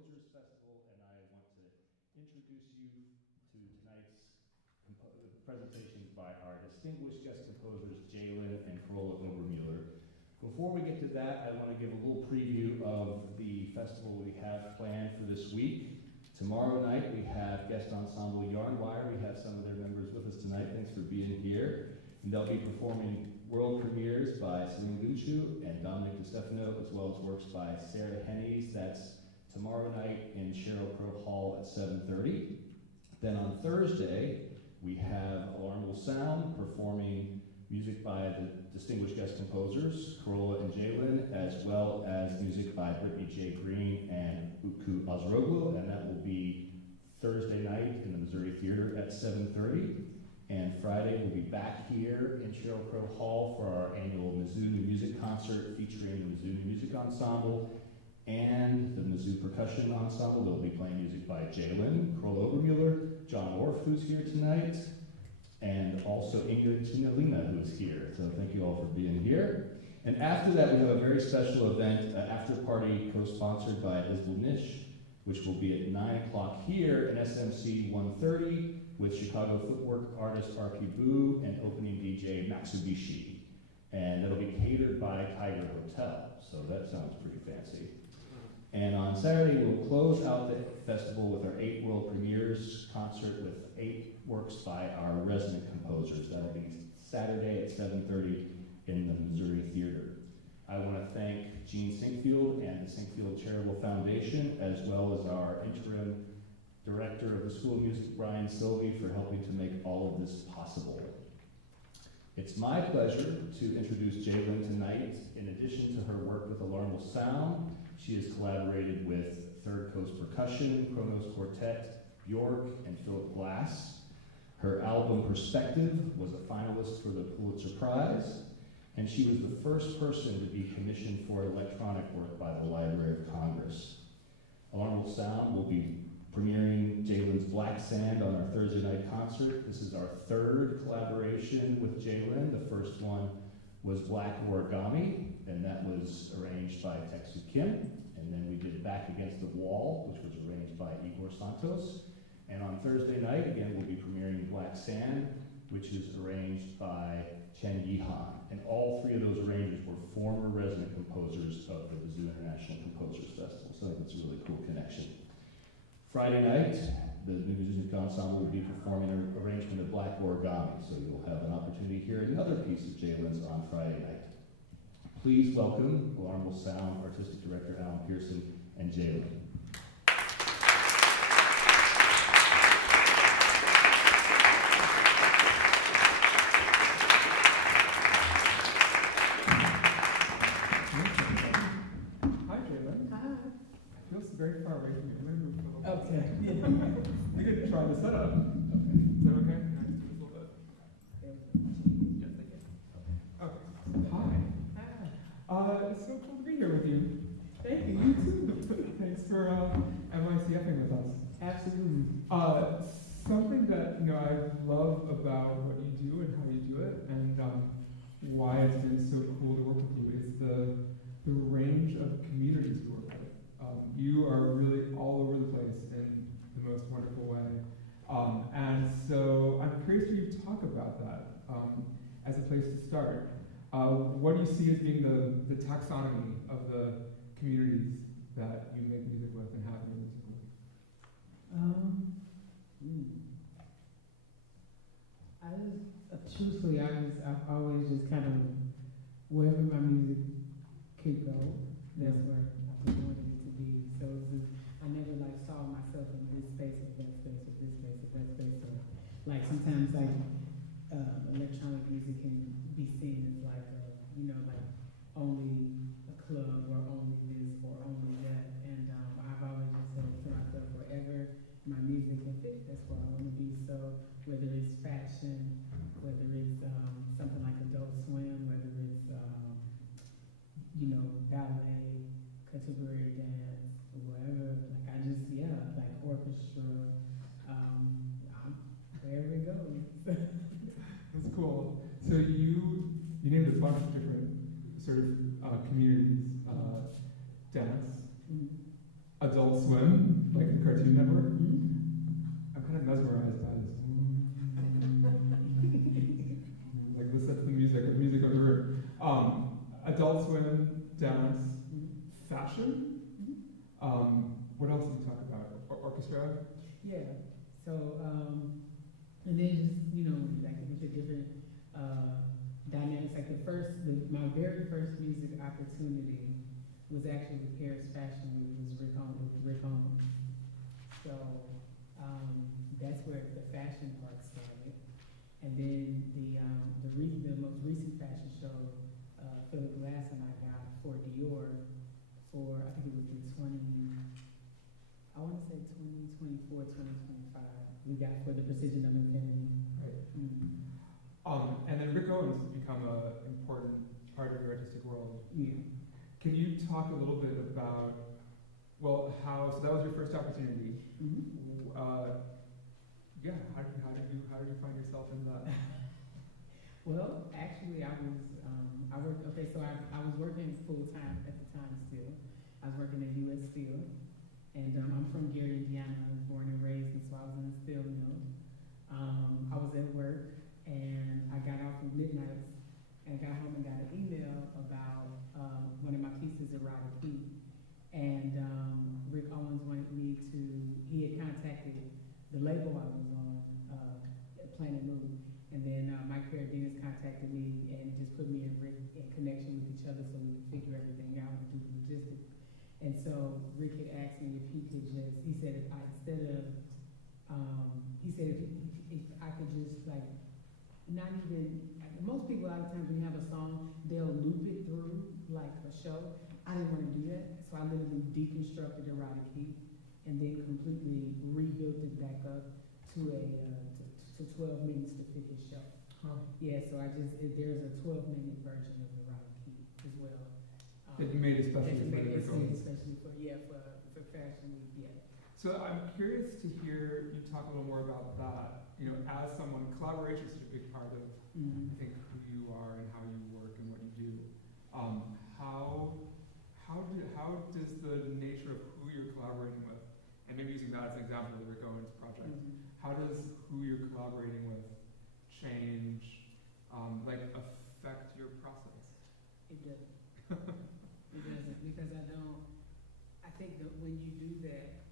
Composers Festival, and I want to introduce you to tonight's presentations by our distinguished guest composers, Jalen and Carola Obermuller. Before we get to that, I want to give a little preview of the festival we have planned for this week. Tomorrow night, we have guest ensemble Yarnwire. We have some of their members with us tonight. Thanks for being here. And they'll be performing world premieres by Celine Luciu and Dominic DiStefano, as well as works by Sarah Hennies. That's tomorrow night in Sheryl Crow Hall at 7:30. Then on Thursday, we have Alarmable Sound performing music by the distinguished guest composers, Carola and Jalen, as well as music by Brittany J. Green and Utku Ozroglu, and that will be Thursday night in the Missouri Theater at 7:30. And Friday, we'll be back here in Sheryl Crow Hall for our annual Mizzou Music Concert featuring the Mizzou Music Ensemble and the Mizzou Percussion Ensemble. They'll be playing music by Jalen, Carola Obermuller, John Orff, who's here tonight, and also Ingrid Tunalina, who's here. So thank you all for being here. And after that, we have a very special event, after party co-sponsored by Isabel Nish, which will be at 9 o'clock here in SMC 130 with Chicago footwork artist R.P. Boo and opening DJ Matsubishi. And it'll be catered by Tiger Hotel, so that sounds pretty fancy. And on Saturday, we'll close out the festival with our 8 world premieres concert with 8 works by our resident composers. That'll be Saturday at 7:30 in the Missouri Theater. I want to thank Gene Sinkfield and the Sinkfield Charitable Foundation, as well as our interim director of the School of Music, Brian Silvey, for helping to make all of this possible. It's my pleasure to introduce Jalen tonight. In addition to her work with Alarmable Sound, she has collaborated with Third Coast Percussion, Kronos Quartet, Bjork, and Philip Glass. Her album Perspective was a finalist for the Pulitzer Prize, and she was the first person to be commissioned for electronic work by the Library of Congress. Alarmable Sound will be premiering Jalen's Black Sand on our Thursday night concert. This is our 3rd collaboration with Jalen. The first one was Black Origami, and that was arranged by Teksu Kim. And then we did Back Against the Wall, which was arranged by Igor Santos. And on Thursday night, again, we'll be premiering Black Sand, which is arranged by Chen Yihan. And all 3 of those arrangers were former resident composers of the Mizzou International Composers Festival. So I think it's a really cool connection. Friday night, the New Music Ensemble will be performing an arrangement of Black Origami, so you'll have an opportunity to hear another piece of Jalen's on Friday night. Please welcome Alarmable Sound Artistic Director Alan Pearson and Jalen. Hi, Jalen. Hi. It feels very far away from you. I'm going to move a little bit. Okay. We could try the setup. Is that okay? Can I just do this a little bit? Yes, I can. Okay. Hi. It's so cool to be here with you. Thank you. You too. Thanks for MICFing with us. Absolutely. Something that I love about what you do and how you do it, and why it's been so cool to work with you is the range of communities you work with. You are really all over the place in the most wonderful way. And so I'm curious for you to talk about that as a place to start. What do you see as being the taxonomy of the communities that you make music with and have your music with? I've always just kind of, wherever my music could go, that's where I wanted it to be. So it's just, I never saw myself in this space or that space or this space or that space. Or sometimes electronic music can be seen as only a club or only this or only that. And I've always just said to myself, wherever my music can fit, that's where I want to be. So whether it's fashion, whether it's something like Adult Swim, whether it's ballet, contemporary dance, whatever, orchestra, wherever it goes. That's cool. So you named a bunch of different sort of communities, dance, Adult Swim, like the Cartoon Network. I'm kind of mesmerized by this. Like listen to the music of the room. Adult Swim, dance, fashion. What else did we talk about? Orchestra. Yeah. So, and then just, you know, like with the different dynamics. Like my very first music opportunity was actually with Paris Fashion Week. It was Rick Owens. So that's where the fashion part started. And then the most recent fashion show, Philip Glass and I got for Dior for, I think it was the 2024, 2025. We got for the Precision of Infinity. Right. And then Rick Owens has become an important part of your artistic world. Yeah. Can you talk a little bit about, well, so that was your first opportunity. Yeah, how did you find yourself in that? Well, actually, I was working full time at the time still. I was working at U.S. Steel, and I'm from Gary, Indiana. I was born and raised, and so I was in the steel mill. I was at work, and I got off at midnight, and I got home and got an email about one of my pieces, Erotic Heat. And Rick Owens wanted me to, he had contacted the label I was on, Planet Moon. And then Mike Paradis contacted me and just put me in connection with each other so we could figure everything out and do the logistics. And so Rick had asked me if he could just, he said if I could just like, not even, most people a lot of times when you have a song, they'll loop it through like a show. I didn't want to do that, so I literally deconstructed Erotic Heat and then completely rebuilt it back up to 12 minutes to fit his show. Huh. Yeah, so there's a 12-minute version of Erotic Heat as well. That you made especially for Rick Owens. Especially for Fashion Week, yeah. So I'm curious to hear you talk a little more about that. You know, as someone, collaboration is such a big part of, I think, who you are and how you work and what you do. How does the nature of who you're collaborating with, and maybe using that as an example of the Rick Owens project, how does who you're collaborating with change, affect your process? It doesn't. It doesn't, because I think that when you do that,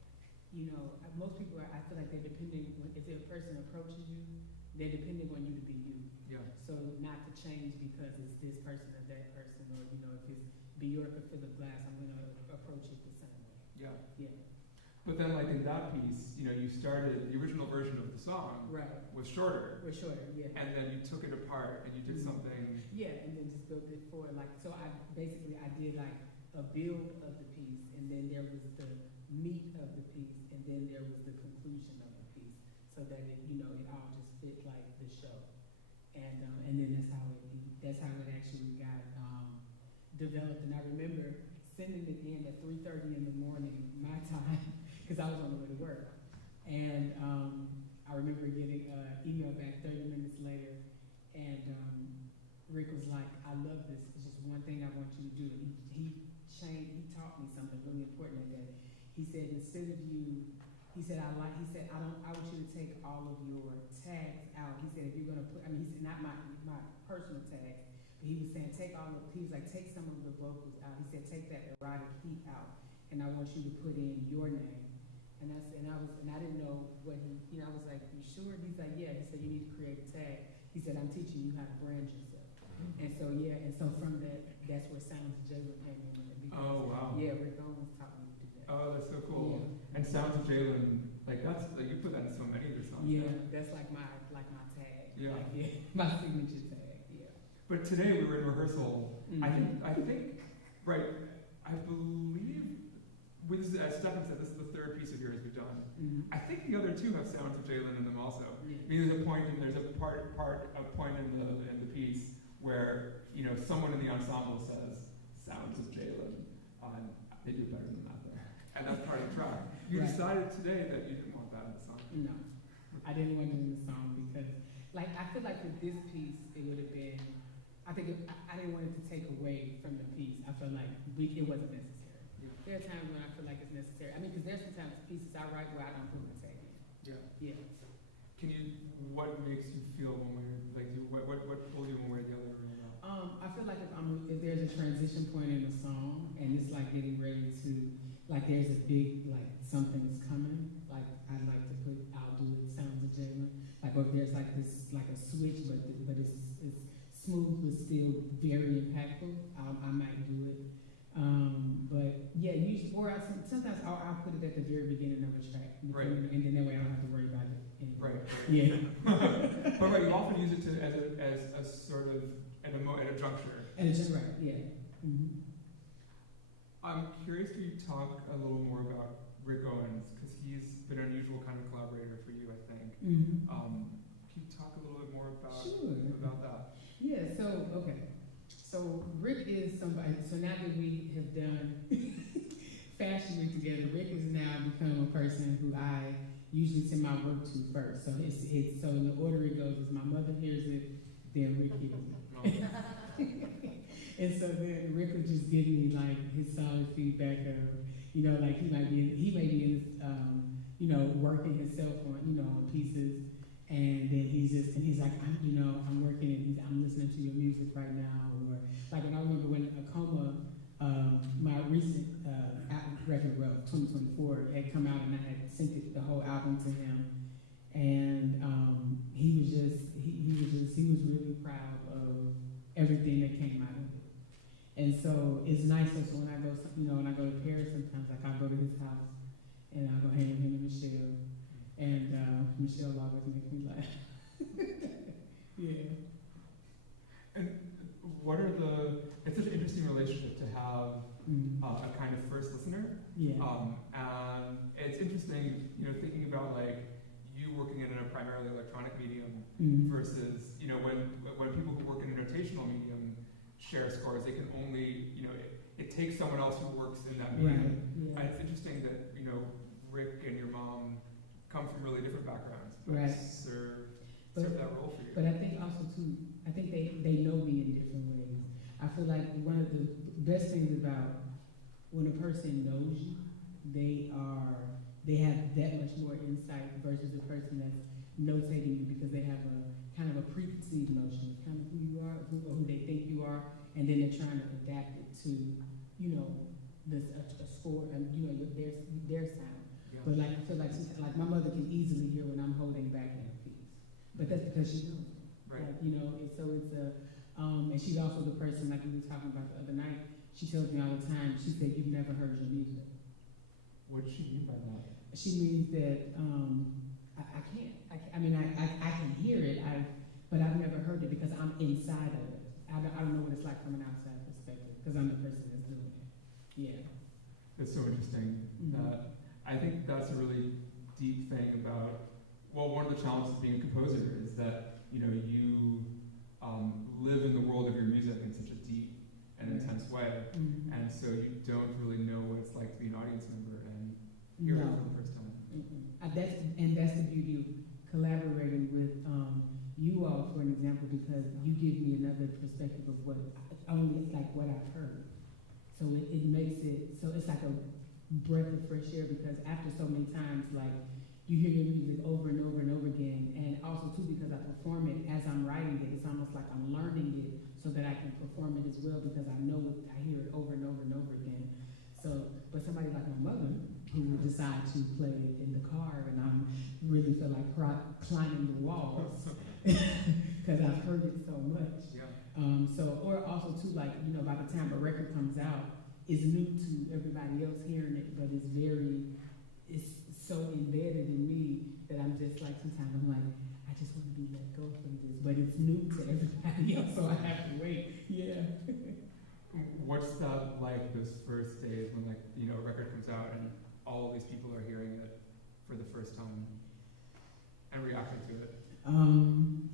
you know, most people I feel like they're depending, if a person approaches you, they're depending on you to be you. Yeah. So not to change because it's this person or that person, or, you know, if it's Bjork or Philip Glass, I'm going to approach it the same way. Yeah. Yeah. But then, like in that piece, you know, you started, the original version of the song was shorter. Was shorter, yeah. And then you took it apart and you did something. Yeah, and then just built it for, like, so I did like a build of the piece, and then there was the meat of the piece, and then there was the conclusion of the piece, so that it, you know, it all just fit like the show. And then that's how it actually got developed. And I remember sending it in at 3:30 in the morning, my time, because I was on the way to work. And I remember getting an email back 30 minutes later, and Rick was like, "I love this. It's just one thing I want you to do." And he taught me something really important in that. He said, I want you to take all of your tags out. He said, if you're gonna put, he said, not my personal tags, but he was saying, take some of the vocals out. He said, take that Erotic Heat out, and I want you to put in your name. And I didn't know what I was like, you sure? He's like, yeah. He said, you need to create a tag. He said, I'm teaching you how to brand yourself. And so, from that's where Sounds of Jalen came in. Oh, wow. Yeah, Rick Owens taught me to do that. Oh, that's so cool. Yeah. And Sounds of Jalen, you put that in so many of your songs. Yeah, that's like my tag. Yeah. My signature tag, yeah. But today we were in rehearsal. I believe, as Stefan said, this is the third piece of yours we've done. I think the other two have Sounds of Jalen in them also. Yeah. I mean, there's a point in the piece where, you know, someone in the ensemble says Sounds of Jalen, and they do better than that there. And that's part of the track. You decided today that you didn't want that in the song. No, I didn't want it in the song because, like, I feel like with this piece, it would have been, I didn't want it to take away from the piece. I felt like it wasn't necessary. There are times when I feel like it's necessary. I mean, because there's sometimes pieces I write where I don't put my tag in. Yeah. Yeah. Can you, what makes you feel one way, like, what pulls you one way or the other? I feel like if there's a transition point in the song and it's like getting ready to, like there's a big, like something's coming, like I'd like to put, I'll do it, sounds of Jalen. Like, or if there's like this, like a switch, but it's smooth but still very impactful, I might do it. But yeah, usually, or sometimes I'll put it at the very beginning of a track, Right. and then that way I don't have to worry about it anymore. Right. Yeah. But right, you often use it to as a sort of at a juncture. And it's right. Yeah. Mm-hmm. I'm curious for you to talk a little more about Rick Owens, because he's been an unusual kind of collaborator for you, I think. Mm-hmm. Can you talk a little bit more about that? Yeah. So Rick is somebody. So now that we have done Fashion Week together, Rick has now become a person who I usually send my work to first. So it's so in the order it goes is my mother hears it, then Rick hears it. And so then Rick would just give me like his solid feedback of, like he may be working himself on pieces, and then he's like, I'm working and I'm listening to your music right now, or like, and I remember when Acoma, my recent record, 2024, had come out, and I had sent the whole album to him, and he was really proud of everything that came out of it. And so it's nice. So when I go, when I go to Paris, sometimes like I go to his house and I go hang with him and Michelle, and Michelle always makes me laugh. Yeah. And it's such an interesting relationship to have a kind of first listener. Yeah. And it's interesting, thinking about like you working in a primarily electronic medium versus, when people who work in a notational medium share scores, they can only, it takes someone else who works in that medium. Right. Yeah. It's interesting that, Rick and your mom come from really different backgrounds, but Right. serve that role for you. But I think also too, I think they know me in different ways. I feel like one of the best things about when a person knows you, they have that much more insight versus a person that's notating you because they have a kind of a preconceived notion of kind of who you are, or who they think you are, and then they're trying to adapt it to, a score and their sound. Yeah. But like I feel like my mother can easily hear when I'm holding back in a piece, but that's because she knows. Right. Like, and so it's and she's also the person like we were talking about the other night. She tells me all the time. She said, "You've never heard your music." What does she mean by that? She means that I can't. I can hear it. But I've never heard it because I'm inside of it. I don't know what it's like from an outside perspective because I'm the person that's doing it. Yeah. It's so interesting. Mm-hmm. I think that's a really deep thing about, one of the challenges of being a composer is that, you live in the world of your music in such a deep and intense way. Mm-hmm. And so you don't really know what it's like to be an audience member and hear it for the first time. Mm-hmm. That's the beauty of collaborating with you all, for an example, because you give me another perspective of what I've heard. So it makes it, so it's like a breath of fresh air because after so many times, like, you hear your music over and over and over again, and also too because I perform it as I'm writing it, it's almost like I'm learning it so that I can perform it as well because I know it, I hear it over and over and over again. So, but somebody like my mother who would decide to play it in the car, and I really feel like climbing the walls because I've heard it so much. Yeah. Or also too, like, by the time a record comes out, it's new to everybody else hearing it, but it's so embedded in me that I'm just like, sometimes I'm like, I just want to be let go from this, but it's new to everybody else, so I have to wait. Yeah. What's that like, those first days when, like, a record comes out and all these people are hearing it for the first time and reacting to it? Don't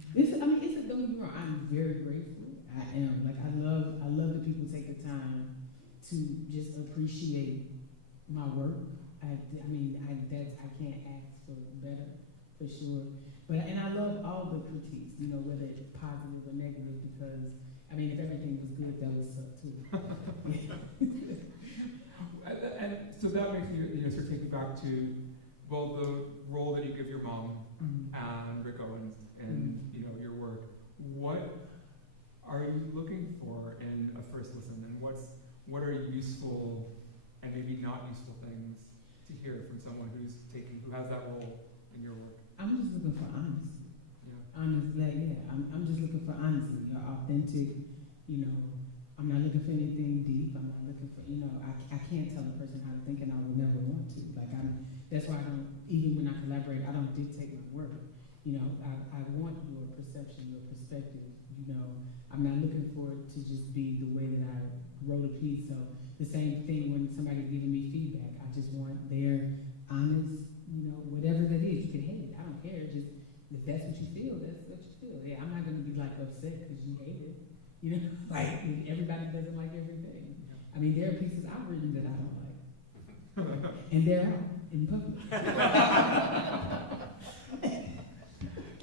get me wrong, I'm very grateful. I am. Like, I love that people take the time to just appreciate my work. I can't ask for better, for sure. And I love all the critiques, whether it's positive or negative, because, if everything was good, that would suck too. back to, well, the role that you give your mom and Rick Owens and your work. What are you looking for in a first listen, and what are useful and maybe not useful things to hear from someone who has that role in your work? I'm just looking for honesty. Yeah. I'm just looking for honesty, authentic. I'm not looking for anything deep. I'm not looking for, I can't tell a person how to think, and I will never want to. That's why I don't, even when I collaborate, I don't dictate my work. I want your perception, your perspective. I'm not looking for it to just be the way that I wrote a piece. So the same thing when somebody's giving me feedback. I just want their honest, whatever that is. You can hate it. I don't care. Just if that's what you feel, that's what you feel. Yeah, I'm not going to be upset because you hate it. Everybody doesn't like everything. I mean, there are pieces I've written that I don't like. And they're out in public.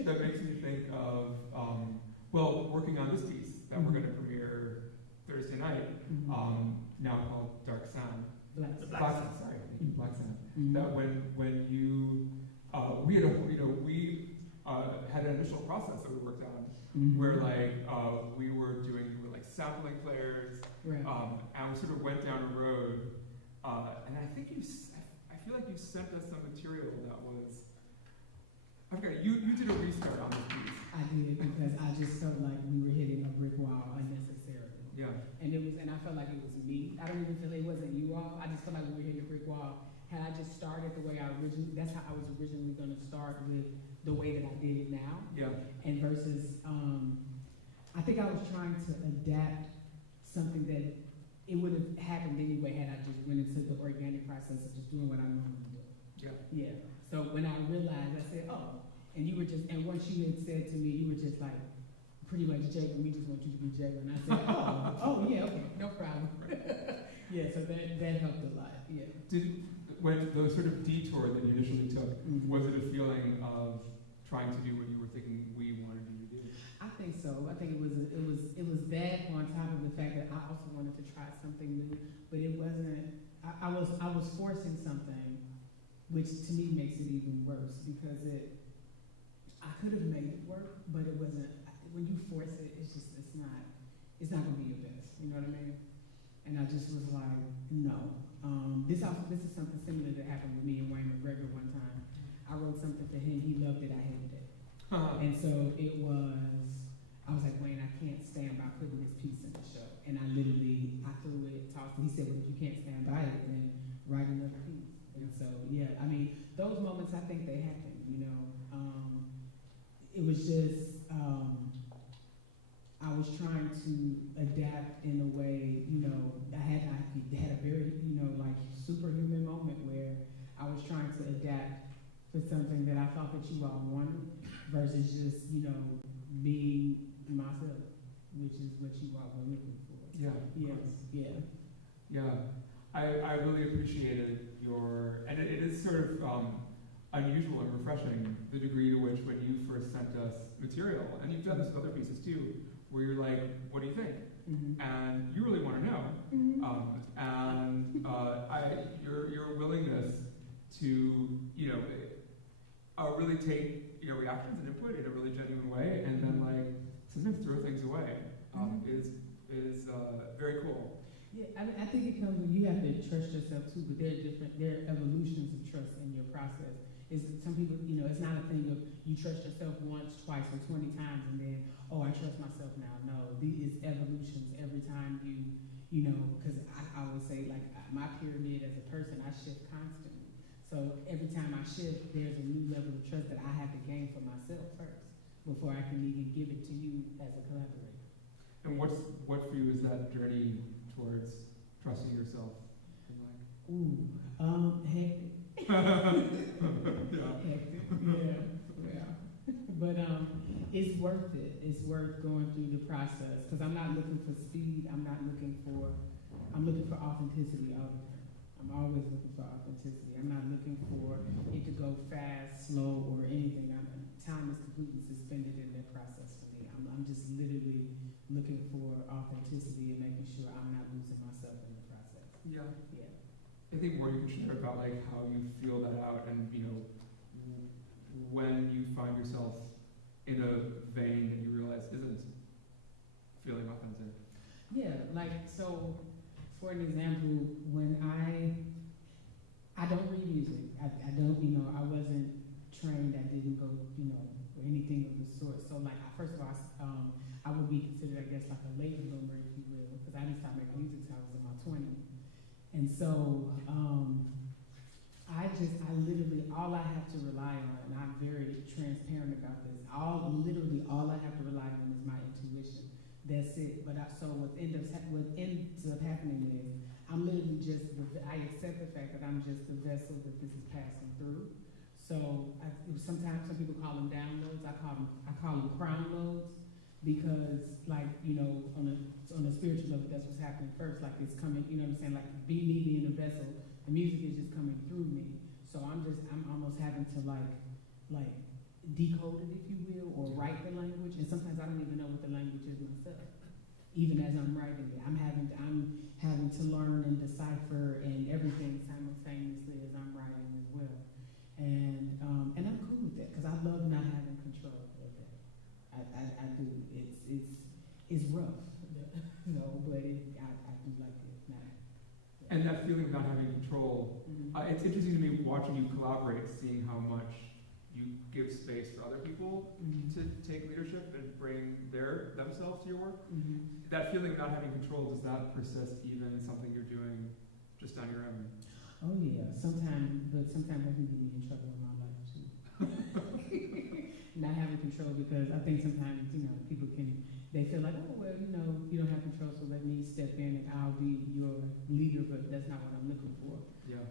That makes me think of, working on this piece that we're going to premiere Thursday night, now called Dark Sound. Black Sound, sorry, thank you, Black Sound. That when you, we had an initial process that we worked on, where we were sampling players, right. And we sort of went down a road, and I think I feel like you sent us some material that was, okay, you did a restart on this piece. I did, because I just felt like we were hitting a brick wall unnecessarily. Yeah. And I felt like it was me. I don't even feel it wasn't you all. I just felt like we were hitting a brick wall. Had I just started the way that's how I was originally going to start with the way that I did it now. Yeah. And versus, I think I was trying to adapt something that it would have happened anyway had I just went into the organic process of just doing what I normally do. Yeah. Yeah. So when I realized, I said, oh, and once you had said to me, you were just like, pretty much Jalen, we just want you to be Jalen. I said, oh yeah, okay, no problem. Yeah, so that helped a lot, yeah. When the sort of detour that you initially took, was it a feeling of trying to do what you were thinking we wanted you to do? I think so. I think it was that on top of the fact that I also wanted to try something new, but it wasn't. I was forcing something, which to me makes it even worse because I could have made it work, but it wasn't. When you force it, it's not gonna be your best. You know what I mean? And I just was like, no. This is something similar that happened with me and Wayne McGregor one time. I wrote something for him. He loved it. I hated it. And so I was like, Wayne, I can't stand by putting this piece in the show. And I threw it, tossed it. He said, well, if you can't stand by it, then write another piece. And so, yeah, I mean, those moments, I think they happen, It was just, I was trying to adapt in a way, I had a very, superhuman moment where I was trying to adapt for something that I thought that you all wanted versus just, being myself, which is what you all were looking for. Yeah. Yeah. Yeah. I really appreciated and it is sort of unusual and refreshing, the degree to which when you first sent us material, and you've done this with other pieces too, where you're like, what do you think? And you really want to know. Your willingness to, really take, reactions and input in a really genuine way, and then sometimes throw things away, is very cool. Yeah, I think it comes when you have to trust yourself too, but there are evolutions of trust in your process. Some people, it's not a thing of you trust yourself once, twice, or 20 times, and then, I trust myself now. No, these evolutions every time because I would say, my pyramid as a person, I shift constantly. So every time I shift, there's a new level of trust that I have to gain for myself first before I can even give it to you as a collaborator. And what for you is that journey towards trusting yourself? Hectic. Hectic. Yeah. But it's worth it. It's worth going through the process because I'm not looking for speed. I'm looking for authenticity all the time. I'm always looking for authenticity. I'm not looking for it to go fast, slow, or anything. Time is completely suspended in that process for me. I'm just literally looking for authenticity and making sure I'm not losing myself in the process. Yeah. Yeah. anything more you can share about like how you feel that out, and when you find yourself in a vein that you realize isn't feeling authentic? Yeah, like, so, for an example, when I don't read music. I don't, I wasn't trained. I didn't go, or anything of the sort. So, like, first of all, I would be considered, I guess, like a late bloomer, if you will, because I didn't start making music till I was in my 20s. And so, I literally, all I have to rely on, and I'm very transparent about this, all I have to rely on is my intuition. That's it. But so what ends up happening is, I'm literally I accept the fact that I'm just the vessel that this is passing through. So sometimes some people call them downloads. I call them crown loads, because like, on a spiritual level, that's what's happening first. Like, it's coming, you know what I'm saying? Like, me being a vessel, the music is just coming through me. So I'm almost having to like decode it, if you will, or write the language. And sometimes I don't even know what the language is myself. Even as I'm writing it, I'm having to learn and decipher and everything simultaneously as I'm writing as well. And I'm cool with that, because I love not having control of that. I do. It's rough, but I do like it. And that feeling of not having control, it's interesting to me watching you collaborate, seeing how much you give space for other people to take leadership and bring themselves to your work. That feeling of not having control, does that persist even in something you're doing just on your own? Oh yeah, sometimes that can get me in trouble in my life too. Not having control, because I think sometimes, people they feel like, oh, well, you don't have control, so let me step in and I'll be your leader, but that's not what I'm looking for. Yeah.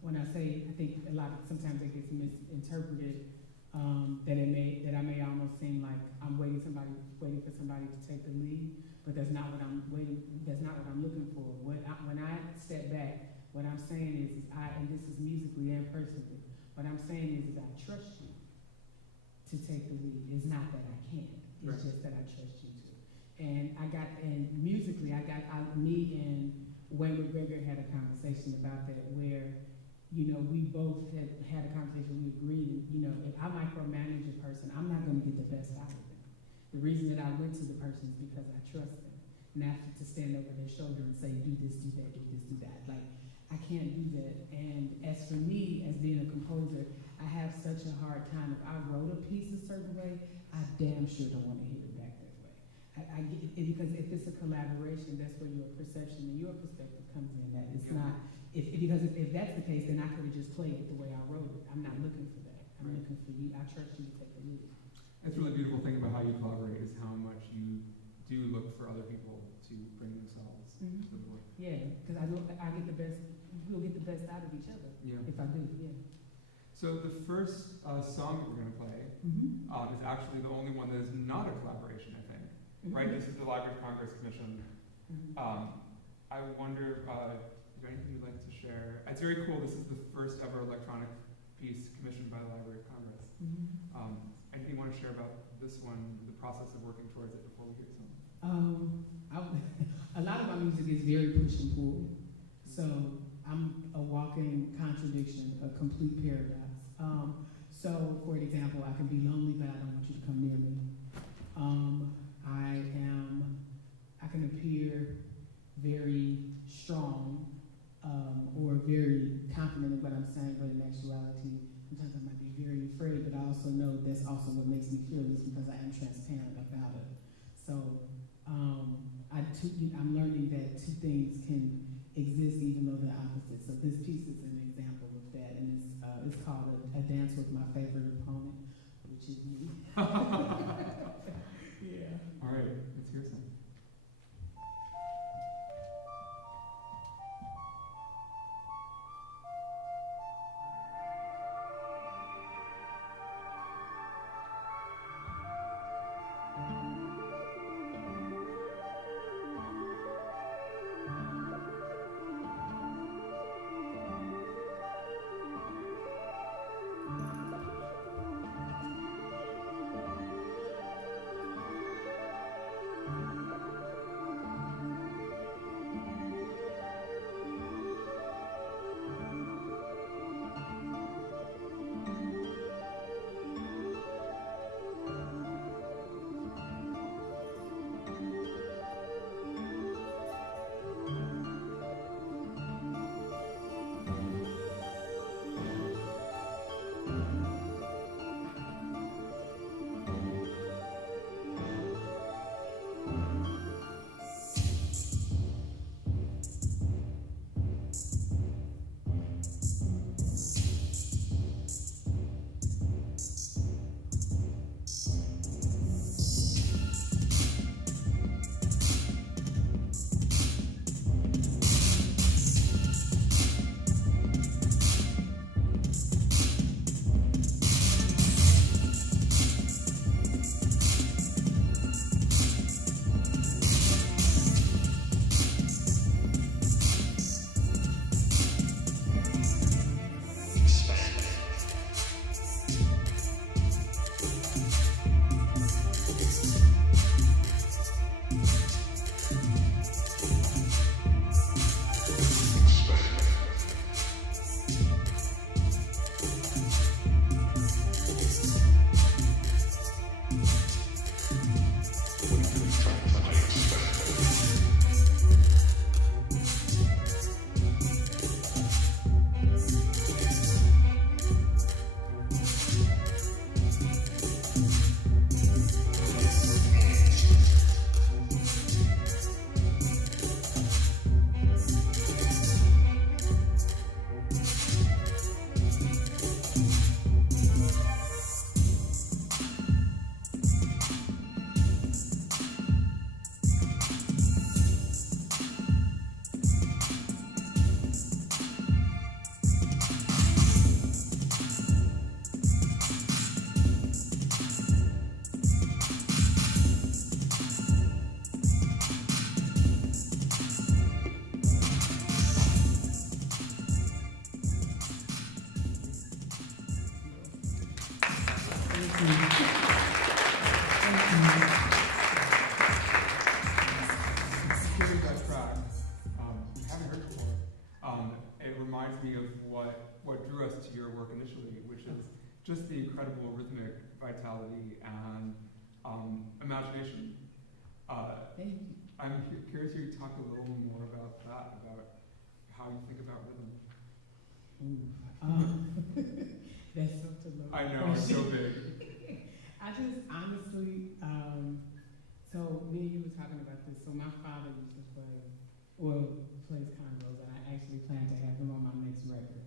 When I say, I think sometimes it gets misinterpreted, that I may almost seem like I'm waiting for somebody to take the lead, but that's not what I'm looking for. When I step back, what I'm saying is, and this is musically and personally, what I'm saying is I trust you to take the lead. It's not that I can't, it's just that I trust you to. And musically, me and Wayne McGregor had a conversation about that, where we both had a conversation. We agreed, if I micromanage a person, I'm not going to get the best out of them. The reason that I went to the person is because I trust them, not to stand over their shoulder and say, do this, do that, do this, do that. Like, I can't do that. And as for me, as being a composer, I have such a hard time. If I wrote a piece a certain way, I damn sure don't want to hear it back that way. I get it, because if it's a collaboration, that's where your perception and your perspective comes in. That it's not. Because if that's the case, then I could have just played it the way I wrote it. I'm not looking for that. I'm looking for you. I trust you to take the lead. That's a really beautiful thing about how you collaborate, is how much you do look for other people to bring themselves to the work. Yeah, because I know we'll get the best out of each other. Yeah. If I do, yeah. So the first song that we're going to play is actually the only one that is not a collaboration, I think. Right? This is the Library of Congress Commission. I wonder, is there anything you'd like to share? It's very cool. This is the first ever electronic piece commissioned by the Library of Congress. Anything you want to share about this one, the process of working towards it, before we hear the song? A lot of my music is very push and pull. So I'm a walking contradiction, a complete paradox. So, for example, I can be lonely, but I don't want you to come near me. I can appear very strong, or very confident in what I'm saying, but in actuality, sometimes I might be very afraid, but I also know that's also what makes me fearless, because I am transparent about it. So, I'm learning that two things can exist even though they're opposites. So this piece is an example of that, and it's called a Dance with My Favorite Opponent, which is me. Yeah. All right, let's hear some. Hearing that track, we haven't heard before. It reminds me of what drew us to your work initially, which is just the incredible rhythmic vitality and imagination. Thank you. I'm curious you to talk a little more about that, about how you think about rhythm. That's such a low I know, it's so big. I just honestly, so me and you were talking about this. So my father used to plays congas, and I actually plan to have him on my next record.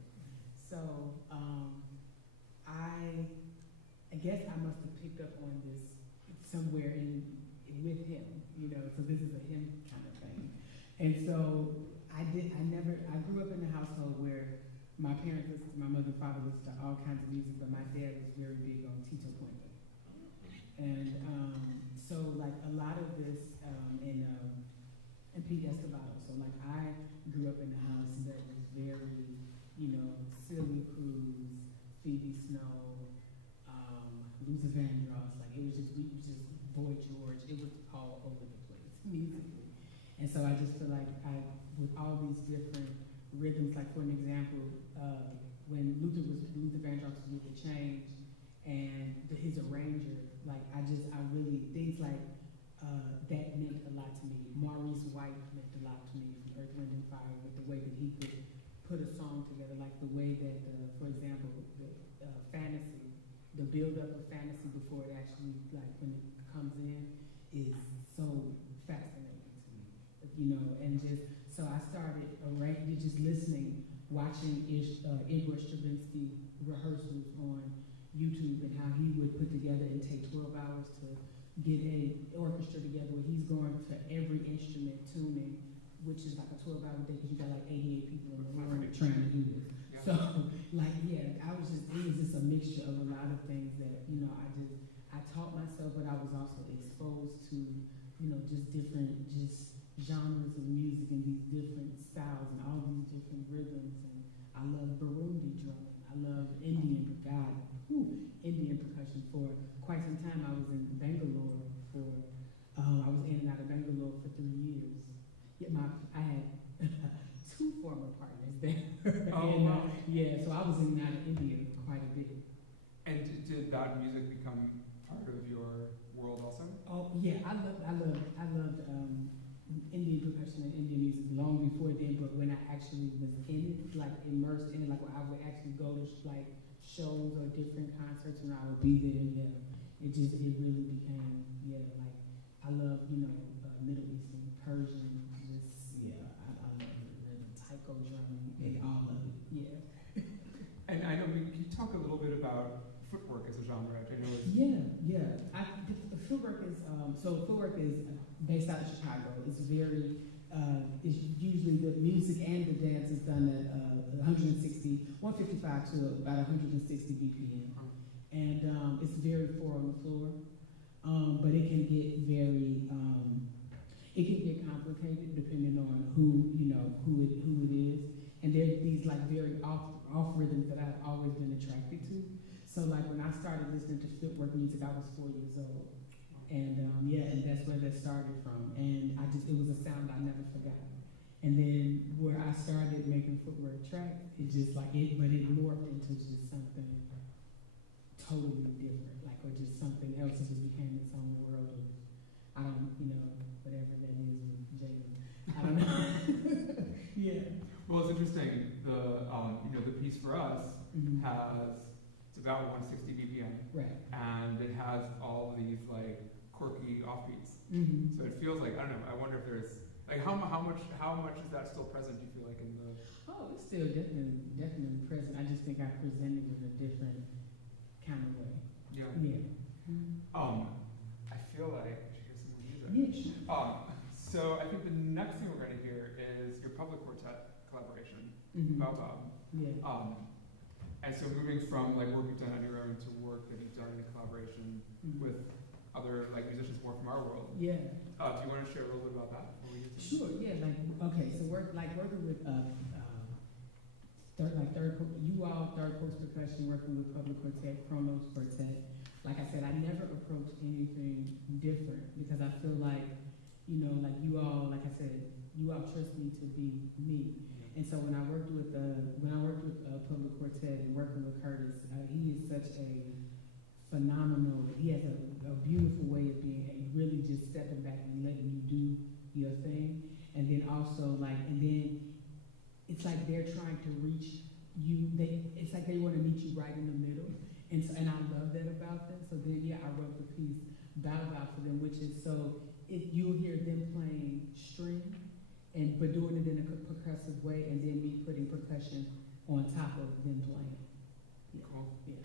So I guess I must have picked up on this somewhere with him, you know. So this is a him kind of thing. And so I grew up in a household where my parents listened to my mother and father listened to all kinds of music, but my dad was very big on Tito Puente. And so like a lot of this and Pete Escobar. So like I grew up in a house that was very, you know, Celia Cruz, Phoebe Snow, Luther Vandross. Like it was just Boy George. It was all over the place musically. And so I just feel like with all these different rhythms, like for an example, when Luther Vandross was with The Change and his arranger, like I really, things like that meant a lot to me. Maurice White meant a lot to me from Earth, Wind and Fire, with the way that he could put a song together, like the way that, for example, the fantasy, the build-up of fantasy before it actually, like when it comes in, is so fascinating to me, you know, and just, so I started just listening, watching Igor Stravinsky rehearsals on YouTube and how he would put together and take 12 hours to get an orchestra together where he's going to every instrument tuning, which is like a 12-hour day because you got like 88 people in the room trying to do this. Yeah. So, like, yeah, it was just a mixture of a lot of things that, you know, I taught myself, but I was also exposed to, you know, just different genres of music and these different styles and all these different rhythms. And I love Burundi drumming. I love Indian percussion. For quite some time, I was in Bangalore I was in and out of Bangalore for 3 years. I had 2 former partners there. Oh, and, wow. Yeah, so I was in and out of India quite a bit. And did that music become part of your world also? Oh yeah, I loved Indian percussion and Indian music long before then. But when I actually was in it, like immersed in it, like I would actually go to like shows or different concerts, and I would be there. And yeah, it really became like I love Middle Eastern, Persian. I love it. The taiko drumming, all of it. Yeah. And I know can you talk a little bit about footwork as a genre? I know it's Footwork is footwork is based out of Chicago. It's very it's usually the music and the dance is done at 155 to about 160 BPM, and it's very 4 on the floor, but it can get very complicated depending on who it is, and there's these like very off rhythms that I've always been attracted to. So like when I started listening to footwork music, I was 4 years old. And and that's where that started from. And it was a sound I never forgot. And then where I started making footwork tracks, but it morphed into just something totally different, like, or just something else. It just became its own world of, whatever that is with Jalen. I don't know. Yeah. Well, it's interesting. The piece for us it's about 160 BPM, right? And it has all these like quirky offbeats. So it feels like, I don't know. I wonder if there's like how much is that still present? Do you feel like in the? Oh, it's still definitely present. I just think I presented it in a different kind of way. Yeah. Yeah. I feel like I should hear some more music. Yeah, sure. So I think the next thing we're going to hear is your public quartet collaboration, Bob. Yeah. And so moving from like work you've done on your own to work that you've done in collaboration with other like musicians more from our world. Yeah. Do you want to share a little bit about that? Sure. Yeah. So working with third coast percussion, working with public quartet, Chronos quartet. like I said, I never approach anything different because I feel like, you know, like you all, like I said, you all trust me to be me. And so when I worked with Public Quartet and working with Curtis, he is such a phenomenal. He has a beautiful way of being, really just stepping back and letting you do your thing. And then also it's like they're trying to reach you. It's like they want to meet you right in the middle. And I love that about them. So then I wrote the piece Bow Bow for them, which is you'll hear them playing string, but doing it in a percussive way, and then me putting percussion on top of them playing. Yeah. Cool. Yeah.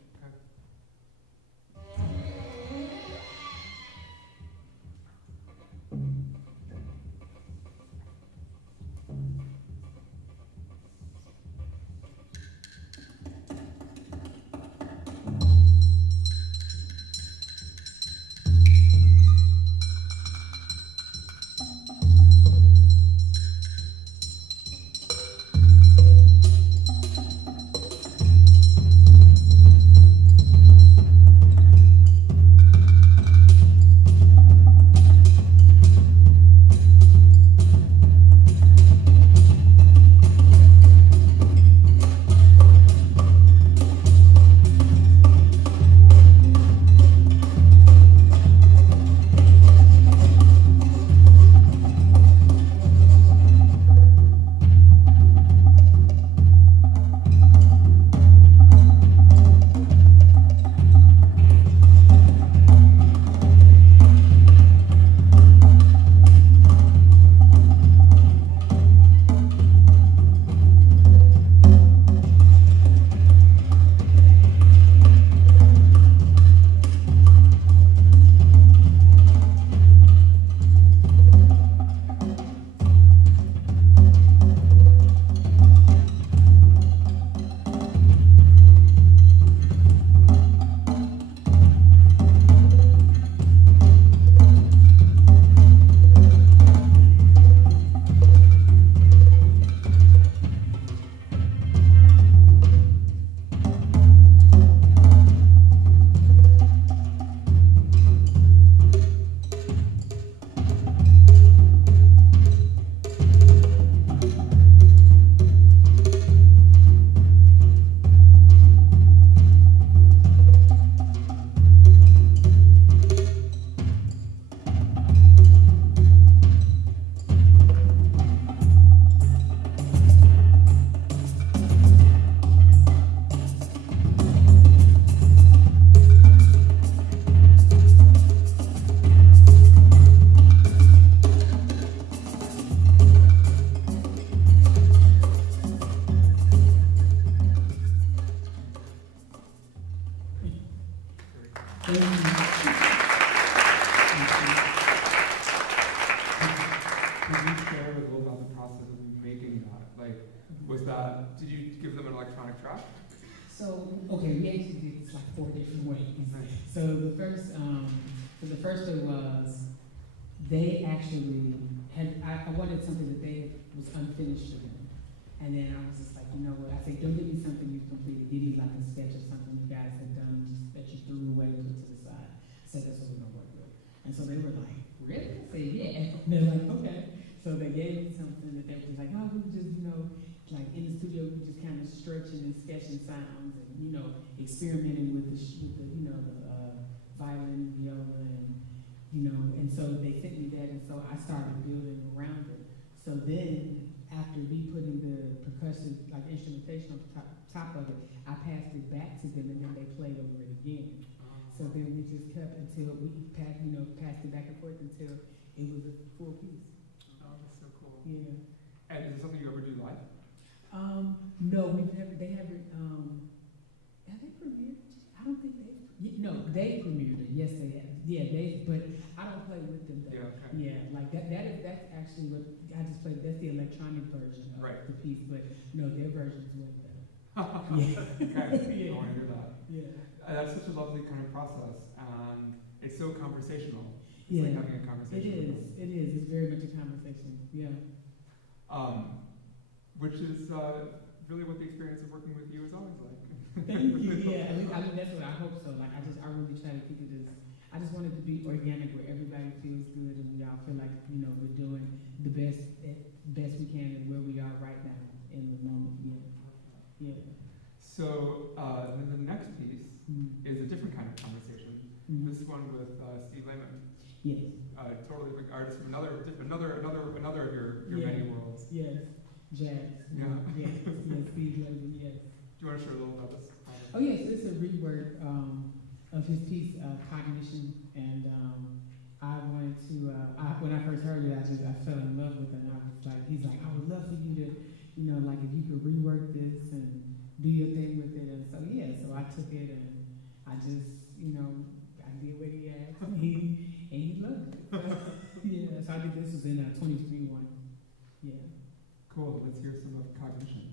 Can you share a little about the process of making that? Like, did you give them an electronic track? So, okay, we actually did this like 4 different ways. Nice. So the first way was they actually I wanted something that was unfinished for them. And then I was just like, you know what, I said, don't give me something you've completed. Give me like a sketch of something you guys had done just that you threw away, put to the side. So that's what we're gonna work with. And so they were like, really? I said, yeah. And they're like, okay. So they gave me something that they was like, oh, we just, like in the studio, we just kind of stretching and sketching sounds and, experimenting with the violin, viola, and so they sent me that, and so I started building around it. So then, after me putting the percussion, like instrumentation on top of it, I passed it back to them, and then they played over it again. So then we just kept until we passed it back and forth until it was a full piece. Oh, that's so cool. Yeah. And is it something you ever do live? No, we've never. They haven't. Have they premiered? I don't think they. No, they premiered it. Yes, they have. Yeah, but I don't play with them though. Yeah, okay. Yeah, like that's actually what I just played. That's the electronic version of Right. the piece, but no, their version's way better. Okay, Yeah. I want to hear that. Yeah. That's such a lovely kind of process, and it's so conversational. It's Yeah. like having a conversation. with them. It is. It's very much a conversation. Yeah. Which is really what the experience of working with you is always like. Thank you. Yeah, I mean that's what I hope so. Like I really try to keep it as. I just want it to be organic, where everybody feels good and we all feel like we're doing the best we can and where we are right now in the moment. Yeah. Yeah. So then the next piece is a different kind of conversation. This one with Steve Lehman. Yes. Totally big artist from another of your many worlds. Yes. Jazz. Yeah. Yes. Steve Lehman. Yes. Do you want to share a little about this? Oh yes, it's a rework of his piece, Cognition, and I wanted to. When I first heard it, I fell in love with it. And I was like, he's like, I would love for you to, like if you could rework this and do your thing with it. And so so I took it and I just, I did what he asked, and he loved it. So, so I think this was in 23 one. Yeah. Cool. Let's hear some of Cognition.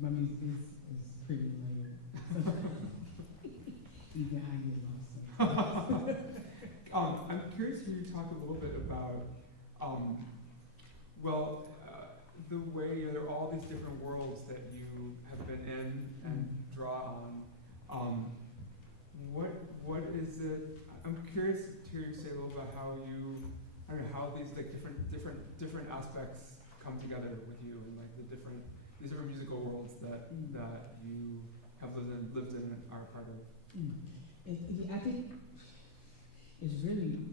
My music is pretty layered. Even I get lost. I'm curious for you to talk a little bit about, the way there are all these different worlds that you have been in and draw on. What is it? I'm curious to hear you say a little about how how these like different aspects come together with you and like these different musical worlds that you have lived in and are a part of. I think it's very,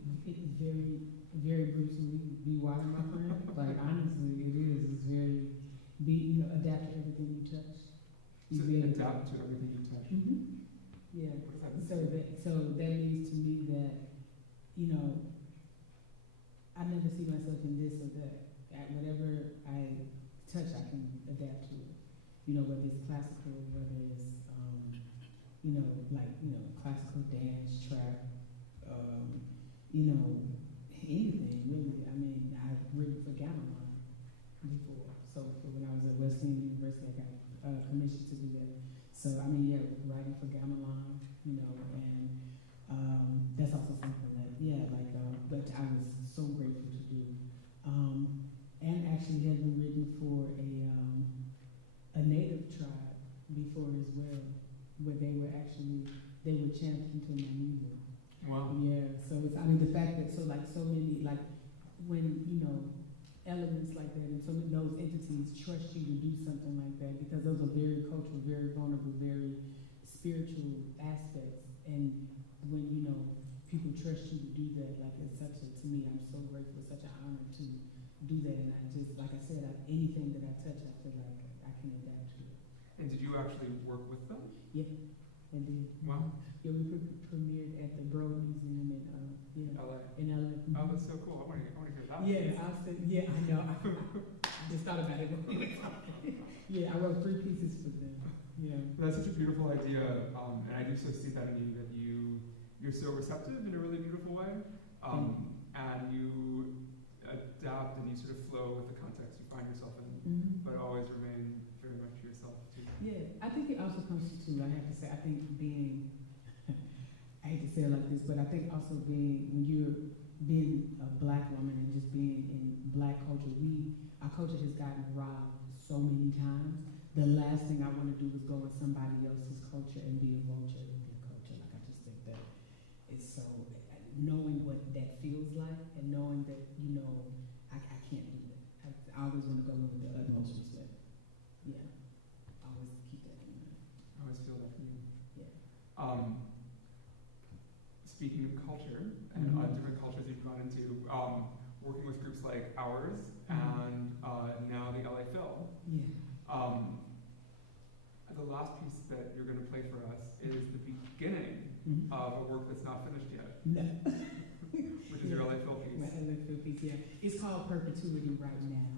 very brutally be water, my friend. Like honestly, it is. It's very adapt to everything you touch. Adapt to everything you touch. Mm-hmm. Yeah. What does that mean? So that means to me that I never see myself in this or that. Whatever I touch, I can adapt to it. Whether it's classical, whether it's classical dance, trap, anything really. I mean, I've written for gamelan before. So when I was at Wesleyan University, I got commissioned to do that. So I mean, writing for gamelan, and that's also something that but I was so grateful to do. And actually had been written for a native tribe before as well, where they were chanting to my music. Wow. Yeah, so it's, the fact that so many, when, elements like that and so many those entities trust you to do something like that, because those are very cultural, very vulnerable, very spiritual aspects. And when, people trust you to do that, it's to me, I'm so grateful, such an honor to do that. And I just, like I said, anything that I touch, I feel like I can adapt to it. And did you actually work with them? Yeah, I did. Wow. Yeah, we premiered at the Broad Museum in LA. in LA. Oh, that's so cool. I want to hear that. Yeah, I said, yeah, I know. I just thought about it. Yeah, I wrote 3 pieces for them. Yeah. That's such a beautiful idea, and I do so see that in you, that you're so receptive in a really beautiful way, and you adapt and you sort of flow with the context you find yourself in, but always remain very much yourself too. Yeah, I think it also comes to, I have to say, I think being, I hate to say it like this, but I think also being, when you're being a Black woman and just being in Black culture, our culture has gotten robbed so many times. The last thing I want to do is go in somebody else's culture and be a vulture in their culture. Like, I just think that it's so, knowing what that feels like and knowing that, I can't do that. I always want to go in with the utmost respect. Yeah, I always keep that in mind. I always feel that from you. Yeah. Speaking of culture and different cultures you've gone into, working with groups like ours and now the LA Phil. Yeah. The last piece that you're going to play for us is the beginning of a work that's not finished yet. No. Which is your LA Phil piece. My LA Phil piece, yeah. It's called Perpetuity right now.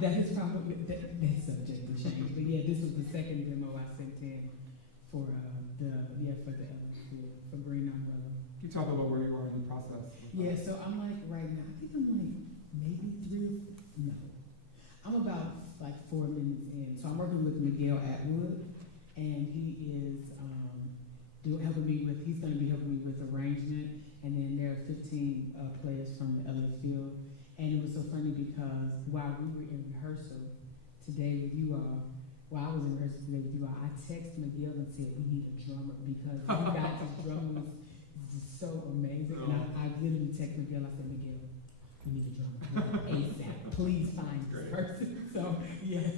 That is probably, that's subject to change. But yeah, this was the second demo I sent in for the LA Phil, for Green Umbrella. Can you talk about where you are in the process? Yeah, so I'm like, right now, I think I'm like maybe I'm about like 4 minutes in. So I'm working with Miguel Atwood, and he is helping me with, he's going to be helping me with arrangement, and then there are 15 players from the LA Field. And it was so funny because while we were in rehearsal today with you all, while I was in rehearsal today with you all, I texted Miguel and said, we need a drummer because you guys' drummer was just so amazing. And I literally texted Miguel, I said, Miguel, we need a drummer. ASAP. Please find this person. So yes.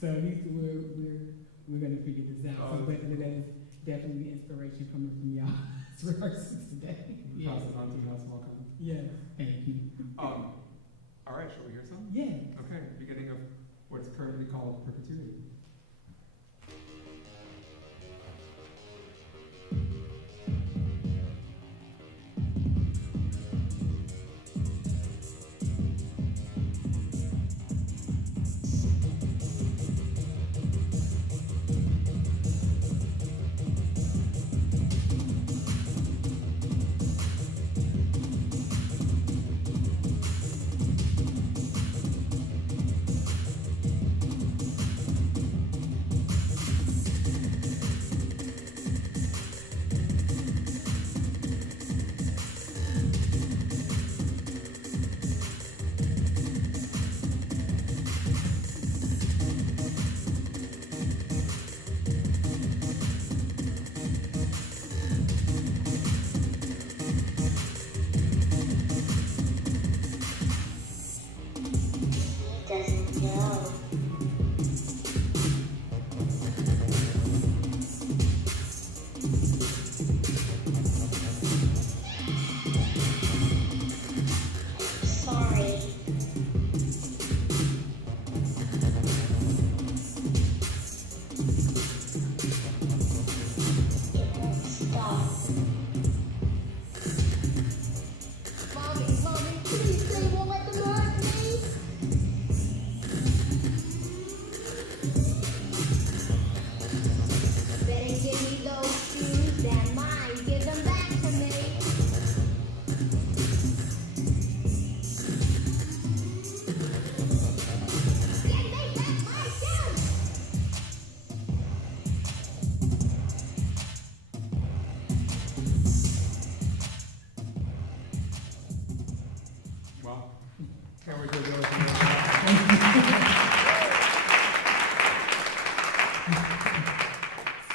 So we're gonna figure this out. But that is definitely inspiration coming from y'all rehearsals today. Yeah. Pass it on to us. Welcome. Yeah. Thank you. All right, shall we hear some? Yeah. Okay, beginning of what's currently called Perpetuity.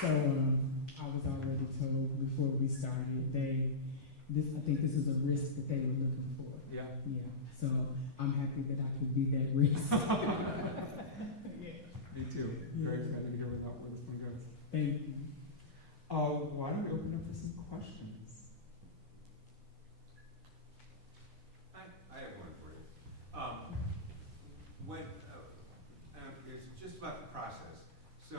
So I was already told before we started, I think this is a risk that they were looking for. Yeah. Yeah. So I'm happy that I could be that risk. Yeah. Me too. Very excited to hear where this one goes. Thank you. Why don't we open up for some questions? I have one for you. It's just about the process. So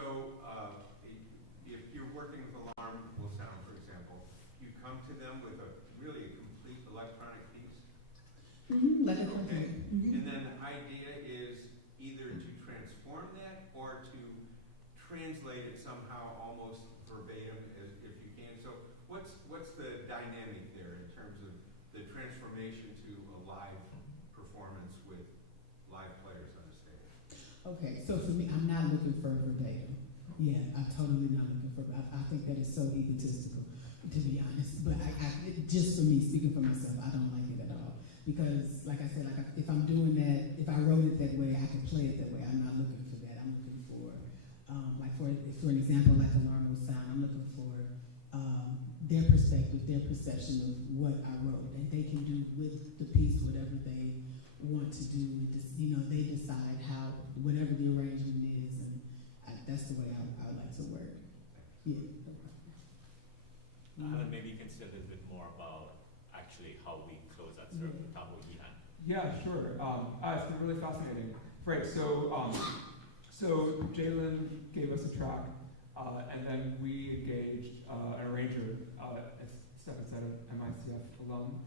Yeah, I'm totally not looking for. I think that is so egotistical, to be honest. But just for me, speaking for myself, I don't like it at all. Because, like I said, if I'm doing that, if I wrote it that way, I could play it that way. I'm not looking for that. I'm looking for, for an example, like Alarmo Sound, I'm looking for their perspective, their perception of what I wrote, and they can do with the piece whatever they want to do. They decide how whatever the arrangement is, and that's the way I would like to work. Yeah. And maybe you can say a little bit more about actually how we close that circle, top of the hand. Yeah, sure. It's been really fascinating. Right, so Jalen gave us a track, and then we engaged an arranger, Stefan said, an MICF alum,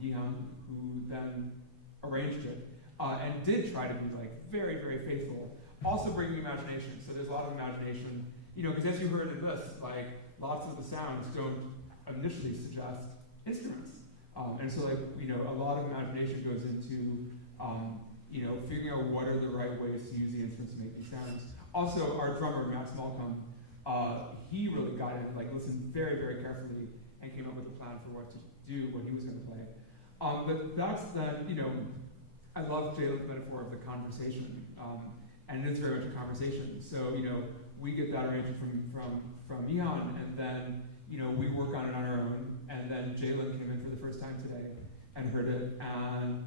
Yihan, who then arranged it, and did try to be very, very faithful. Also bringing imagination, so there's a lot of imagination, because as you heard in this, lots of the sounds don't initially suggest instruments. And so a lot of imagination goes into, figuring out what are the right ways to use the instruments to make these sounds. Also, our drummer, Max Malcolm, he really got in, listened very, very carefully and came up with a plan for what to do, what he was going to play. But that's that, I love Jalen's metaphor of the conversation, and it is very much a conversation. So, we get that arrangement from Mihan, and then, we work on it on our own, and then Jalen came in for the first time today and heard it, and,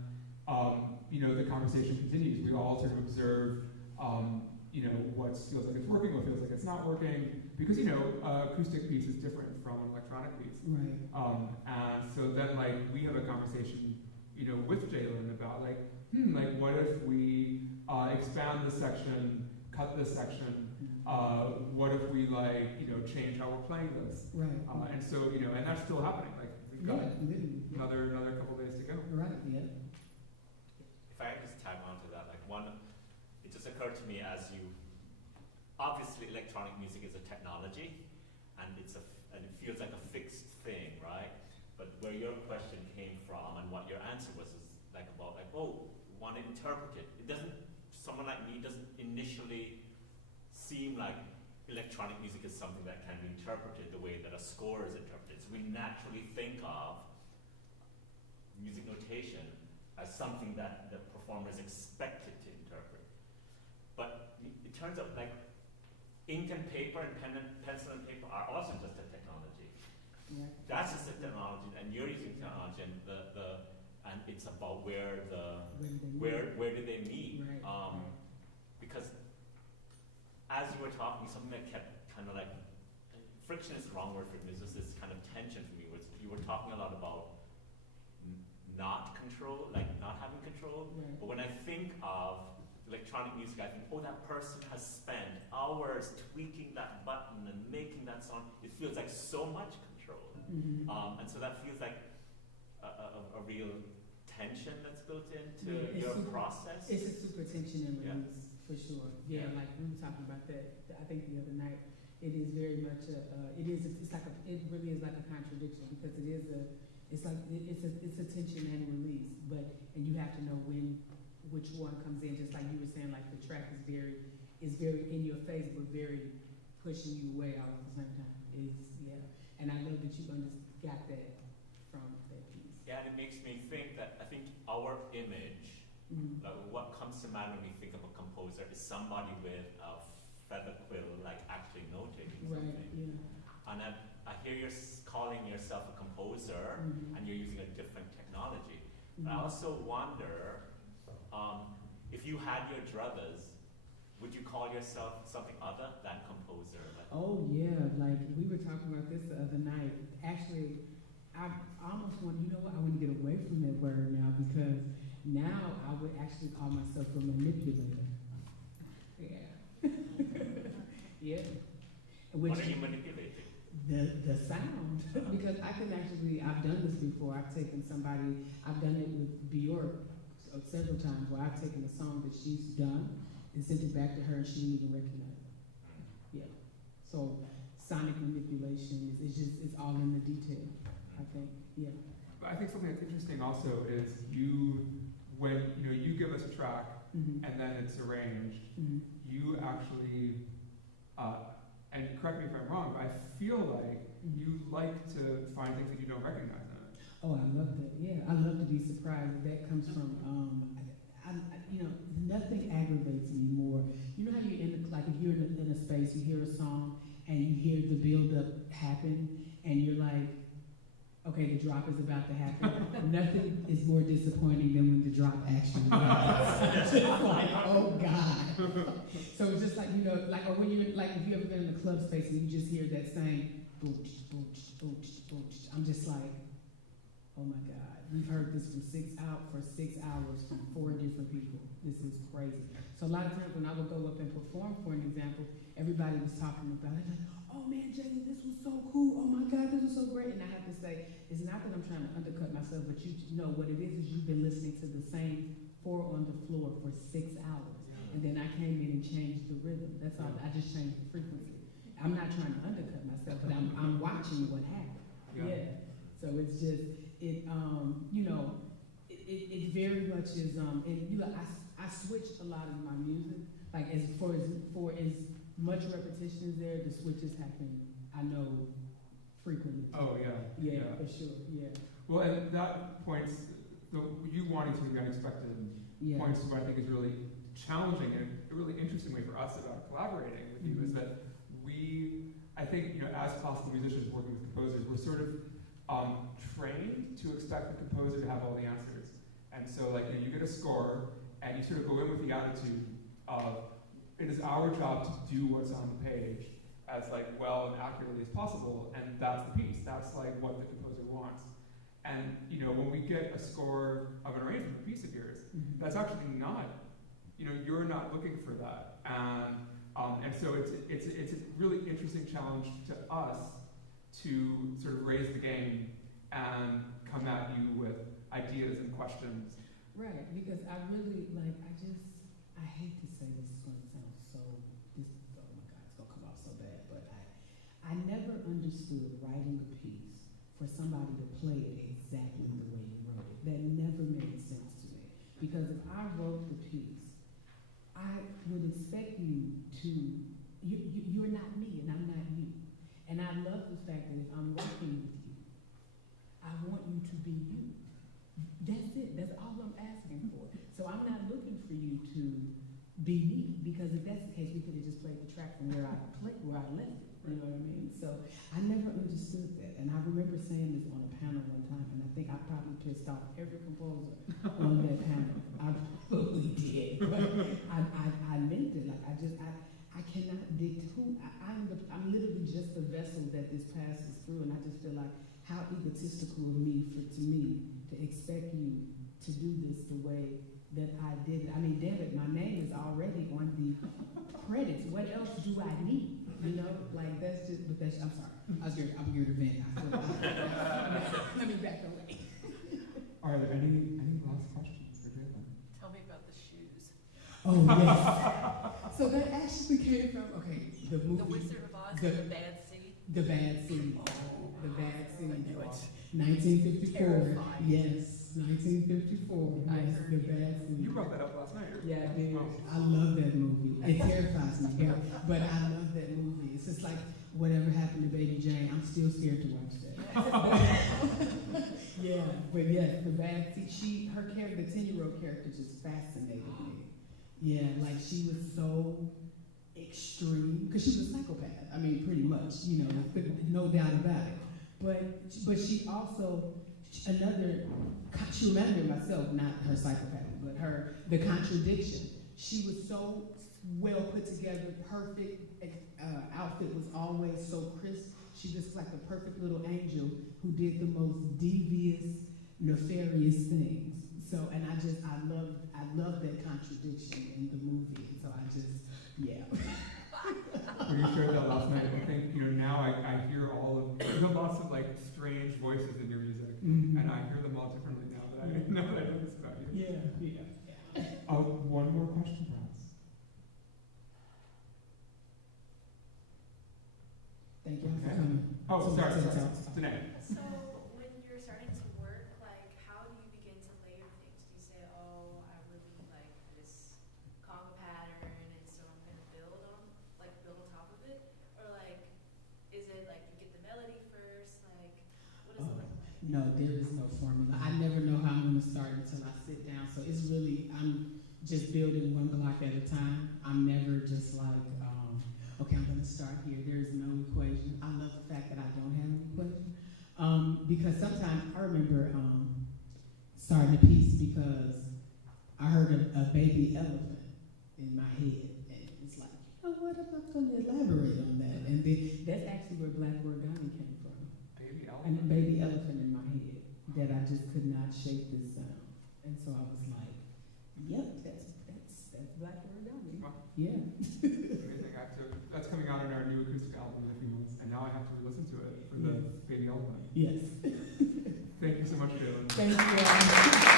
the conversation continues. We all sort of observe, what feels like it's working, what feels like it's not working, because, acoustic piece is different from an electronic piece. Right. And so then, we have a conversation, with Jalen about, what if we expand this section, cut this section, what if we, change how we're playing this? Right. And so, and that's still happening. We've got literally. another couple days to go. Right, yeah. If I could just tag on to that, it just occurred to me as obviously electronic music is a technology, and and it feels like a fixed thing, right? But where your question came from and what your answer was is want to interpret it. Someone like me doesn't initially seem like electronic music is something that can be interpreted the way that a score is interpreted. So we naturally think of music notation as something that the performer is expected to interpret. But it turns out ink and paper and pencil and paper are also just a technology. Yeah. That's just a technology, and you're using technology, and and it's about where do they meet? Right. Because as you were talking, something that kept kind of friction is the wrong word for it. There's just this kind of tension for me. You were talking a lot about not control, not having control. Right. But when I think of electronic music, I think, that person has spent hours tweaking that button and making that sound. It feels like so much control. Mm-hmm. And so that feels like a real tension that's built into Yeah, your process. It's a super tension and release, for sure. Yeah, we were talking about that, I think the other night. It is very much it really is like a contradiction, because it's a tension and release, and you have to know which one comes in, just like you were saying, the track is very in your face, but very pushing you away all at the same time. And I know that you got that from that piece. Yeah, and it makes me think that I think our image, Mm-hmm. what comes to mind when we think of a composer is somebody with a feather quill, actually notating Right, something. yeah. And I hear you're calling yourself a composer, Mm-hmm. and you're using a different technology. Mm-hmm. But I also wonder, if you had your druthers, would you call yourself something other than composer? Oh yeah, we were talking about this the other night. Actually, I almost want, I want to get away from that word now, because now I would actually call myself a manipulator. Yeah. Yeah. What are you manipulating? The sound. Because I've done this before. I've done it with Bjork several times, where I've taken a song that she's done and sent it back to her, and she didn't even recognize it. Yeah. So sonic manipulation it's all in the detail, I think. Yeah. But I think something that's interesting also is when you give us a track, Mm-hmm. and then it's arranged, Mm-hmm. you actually and correct me if I'm wrong, but I feel like you like to find things that you don't recognize in it. Oh, I love that. Yeah, I love to be surprised. That comes from, you know, nothing aggravates me more. You know how you're like if you're in a space, you hear a song and you hear the build-up happen, and you're like, okay, the drop is about to happen. Nothing is more disappointing than when the drop actually happens. It's just like, oh God. So it's just like, you know, like, or when you're, like, if you've ever been in a club space and you just hear that same booch, booch, booch, booch. I'm just like, oh my God. We've heard this for 6 hours from 4 different people. This is crazy. So a lot of times when I would go up and perform, for an example, everybody was talking about it, like, oh man, Jalen, this was so cool. Oh my God, this was so great. And I have to say, it's not that I'm trying to undercut myself, but you know what it is you've been listening to the same 4 on the floor for 6 hours. And then I came in and changed the rhythm. That's all. I just changed the frequency. I'm not trying to undercut myself, but I'm watching what happened. Yeah. So it's just, it very much is, and you know, I switch a lot of my music. Like as much repetition is there, the switches happen, I know, frequently. Oh yeah. Yeah, for sure. Yeah. Well, and that points, you wanting to be unexpected points to what I think is really challenging and a really interesting way for us about collaborating with you is that I think, you know, as classical musicians working with composers, we're sort of trained to expect the composer to have all the answers. And so, like, you get a score, and you sort of go in with the attitude of, it is our job to do what's on the page as, like, well and accurately as possible, and that's the piece. That's, like, what the composer wants. And, you know, when we get a score of an arrangement, a piece of yours, that's actually not, you know, you're not looking for that. And so it's a really interesting challenge to us to sort of raise the game and come at you with ideas and questions. Right, because I really, like, I hate to say this is going to sound so, oh my God, it's going to come off so bad, but I never understood writing a piece for somebody to play it exactly the way you wrote it. That never made sense to me. Because if I wrote the piece, I would expect you to, you're not me and I'm not you. And I love the fact that if I'm working with you, I want you to be you. That's it. That's all I'm asking for. So I'm not looking for you to be me, because if that's the case, we could have just played the track from where I left it. You know what I mean? So I never understood that. And I remember saying this on a panel one time, and I think I probably pissed off every composer on that panel. I probably did. But I meant it. Like, I cannot dictate who, I'm literally just the vessel that this passes through, and I just feel like how egotistical of me to expect you to do this the way that I did it. I mean, damn it, my name is already on the credits. What else do I need? You know, like that's just, but that's, I'm sorry. I'm here to vent. Let me back away. Are there any last questions for Jalen? Tell me about the shoes. Oh, yes. So that actually came from, okay, the movie. The Wizard of Oz, the Bad Seed. The Bad Seed. The Bad Seed. I knew it. 1954. Terrifying. Yes, 1954. I Yes, heard The you. Bad Seed. You brought that up last night. Yeah, I did. Oh. I love that movie. It terrifies me, but I love that movie. It's just like whatever happened to Baby Jane. I'm still scared to watch that. Yeah, but yes, The Bad Seed. Her character, the 10-year-old character, just fascinated me. Yeah, like she was so extreme because she was a psychopath. I mean, pretty much, you know, no doubt about it. But she also she reminded me of myself, not her psychopathy, but the contradiction. She was so well put together, perfect outfit was always so crisp. She was like the perfect little angel who did the most devious, nefarious things. So, and I love that contradiction in the movie. So yeah. When you shared that last night, I think, you know, now I hear there's lots of, like, strange voices in your music, and I hear them all differently now that I know this about you. Yeah. One more question, perhaps. Thank you for coming. Oh, sorry. Danae. So when you're starting to work, like, how do you begin to layer things? Do you say, oh, I really like this conga pattern, and so I'm going to build on top of it? No, there is no formula. I never know how I'm going to start until I sit down. So it's really, I'm just building one block at a time. I'm never just like, okay, I'm going to start here. There is no equation. I love the fact that I don't have an equation. Because sometimes I remember starting a piece because I heard a baby elephant in my head. And it's like, you know what, I'm not going to elaborate on that. And then that's actually where Black Origami came from. Baby And a elephant. baby elephant in my head that I just could not shake this sound. And so I was like, yep, that's Black Origami. Wow. Yeah. Amazing. That's coming out on our new acoustic album in a few months, and now I have to listen to it for the baby elephant. Yes. Thank you so much, Jalen. Thank you.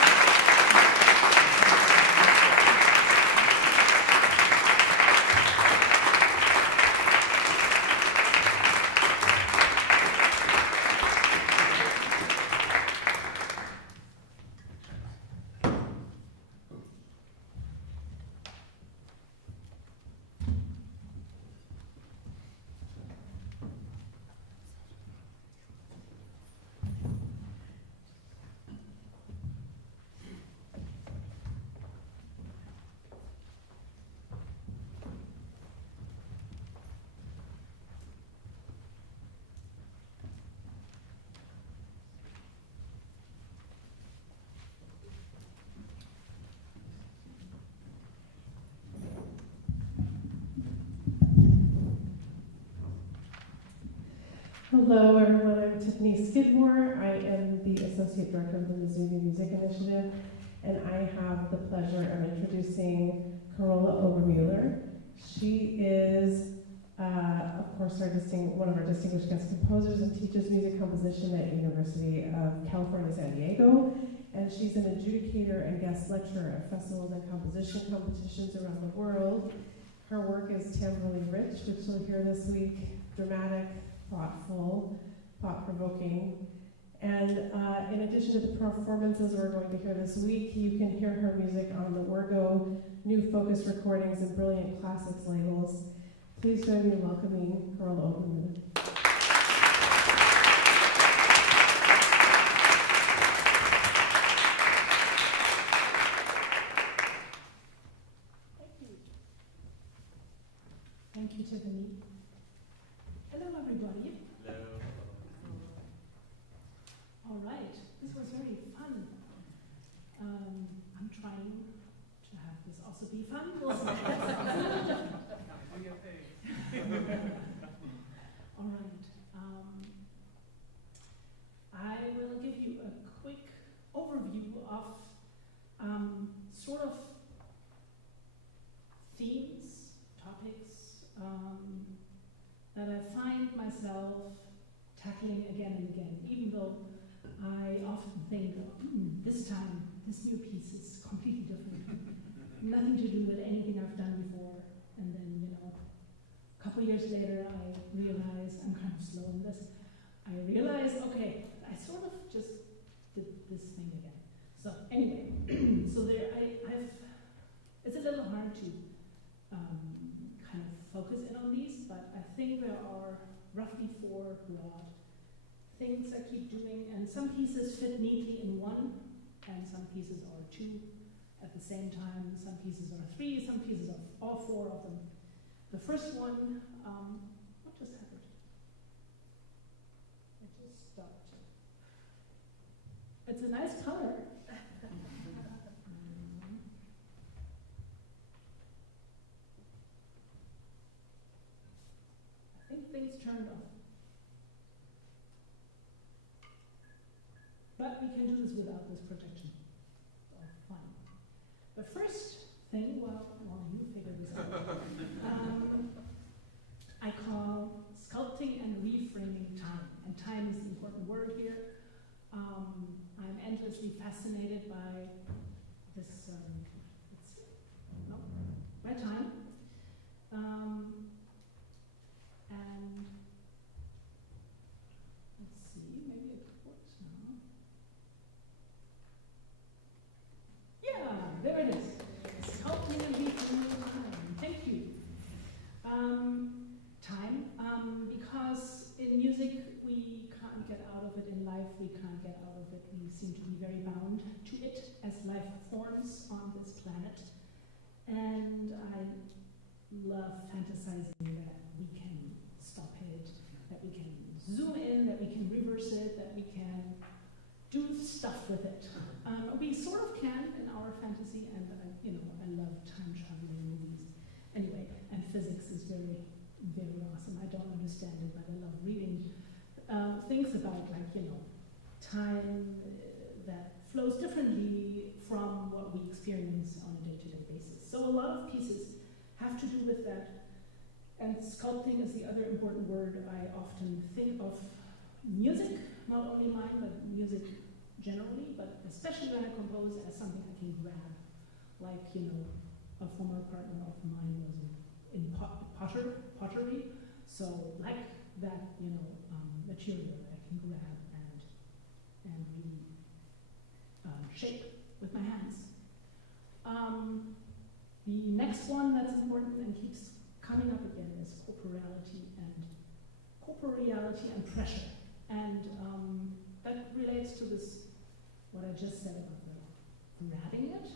Hello everyone, I'm Tiffany Skidmore. I am the Associate Director of the Mizzou New Music Initiative, and I have the pleasure of introducing Carola Obermuller. She is, of course, one of our distinguished guest composers and teaches music composition at University of California, San Diego, and she's an adjudicator and guest lecturer at festivals and composition competitions around the world. Her work is timbrally rich, which you'll hear this week, dramatic, thoughtful, thought-provoking. And in addition to the performances we're going to hear this week, you can hear her music on the Wergo, New Focus Recordings, and Brilliant Classics labels. Please join me in welcoming Carola Obermuller. Thank you, Tiffany. Hello, everybody. Hello. All right, this was very fun. I'm trying to have this also be fun. We'll see. All right. I will give you a quick overview of sort of themes, topics that I find myself tackling again and again, even though I often think, this time, this new piece is completely different. Nothing to do with anything I've done before. And then, a couple years later, I realize I'm kind of slow in this. I realize, okay, I sort of just did this thing again. So anyway, so it's a little hard to kind of focus in on these, but I think there are roughly 4 broad things I keep doing, and some pieces fit neatly in one, and some pieces are 2 at the same time, some pieces are 3, some pieces are all 4 of them. The first one, what just happened? It just stopped. It's a nice color. I think things turned off. But we can do this without this projection. Oh, fine. The first thing, well, you figure this out, I call sculpting and reframing time. And time is the important word here. I'm endlessly fascinated by this, by time. And let's see, maybe it works now. Yeah, there it is. Sculpting and reframing time. Thank you. Time, because in music we can't get out of it in life we can't get out of it. We seem to be very bound to it as life forms on this planet. And I love fantasizing that we can stop it, that we can zoom in, that we can reverse it, that we can do stuff with it. We sort of can in our fantasy, and I love time traveling movies. Anyway, and physics is very, very awesome. I don't understand it, but I love reading things about time that flows differently from what we experience on a day-to-day basis. So a lot of pieces have to do with that. And sculpting is the other important word. I often think of music, not only mine, but music generally, but especially when I compose, as something I can grab. Like, a former partner of mine was in pottery, so like that, material that I can grab and really shape with my hands. The next one that's important and keeps coming up again is corporeality and pressure. And that relates to this, what I just said about the grabbing it.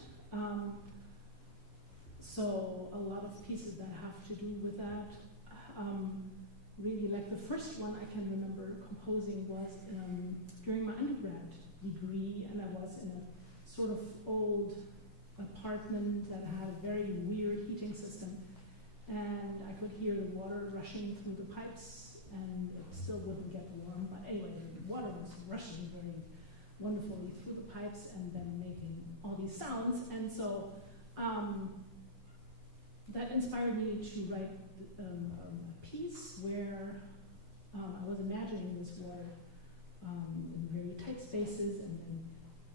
So a lot of pieces that have to do with that. Really, like the first one I can remember composing was during my undergrad degree, and I was in a sort of old apartment that had a very weird heating system, and I could hear the water rushing through the pipes, and it still wouldn't get warm, but anyway, the water was rushing very wonderfully through the pipes and then making all these sounds, and so that inspired me to write a piece where I was imagining this water in very tight spaces and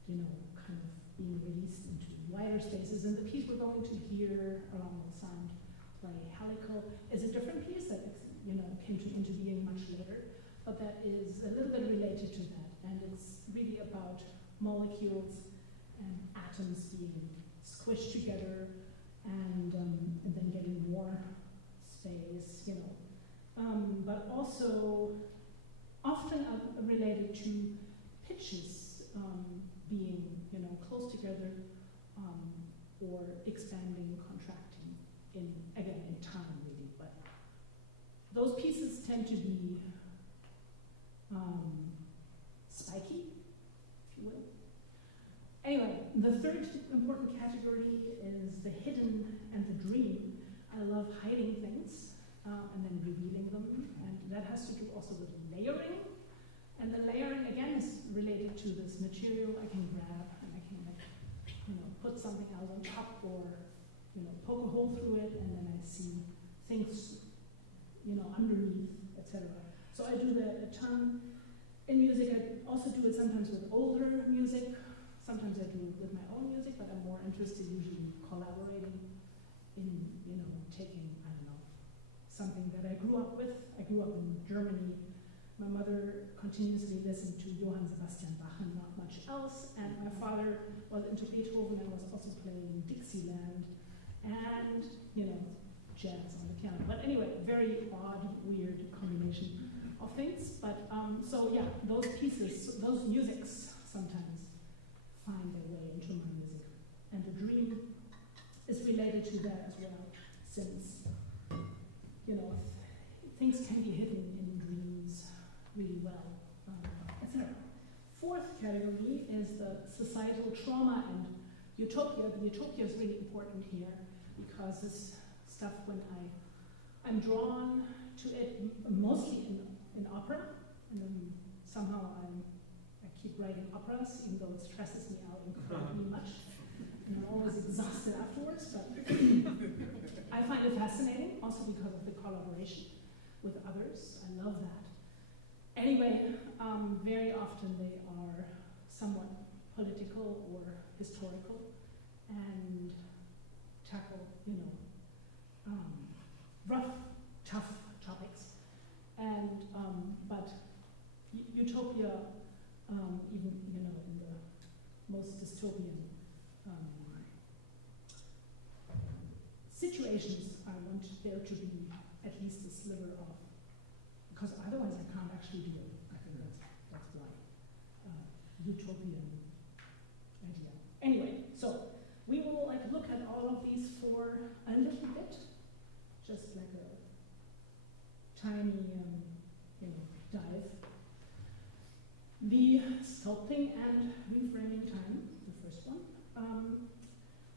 then, kind of being released into wider spaces. And the piece we're going to hear along the sound play Helical is a different piece that came into being much later, but that is a little bit related to that. And it's really about molecules and atoms being squished together and then getting more space, but also often related to pitches being, close together or expanding, contracting in time really. But those pieces tend to be spiky, if you will. Anyway, the third important category is the hidden and the dream. I love hiding things and then revealing them, and that has to do also with layering. And the layering, again, is related to this material I can grab, and I can, put something else on top, or, poke a hole through it, and then I see things, underneath, etc. So I do that a ton. In music, I also do it sometimes with older music. Sometimes I do it with my own music, but I'm more interested usually in collaborating in, taking, something that I grew up with. I grew up in Germany. My mother continuously listened to Johann Sebastian Bach and not much else, and my father was into Beethoven and was also playing Dixieland and, jazz on the piano. But anyway, very odd, weird combination of things. But so yeah, those pieces, those musics sometimes find their way into my music. And the dream is related to that as well, since, things can be hidden in dreams really well, etc. Fourth category is the societal trauma and utopia. The utopia is really important here because this stuff, when I'm drawn to it mostly in opera, and then somehow I keep writing operas, even though it stresses me out incredibly much, and I'm always exhausted afterwards, but I find it fascinating, also because of the collaboration with others. I love that. Anyway, very often they are somewhat political or historical and tackle, rough, tough topics. And but utopia, even in the most dystopian situations, I want there to be at least a sliver of, because otherwise I can't actually do it. I think that's why. utopian idea. Anyway, so we will like look at all of these for a little bit, just like a tiny, dive. The sculpting and reframing time, the first one.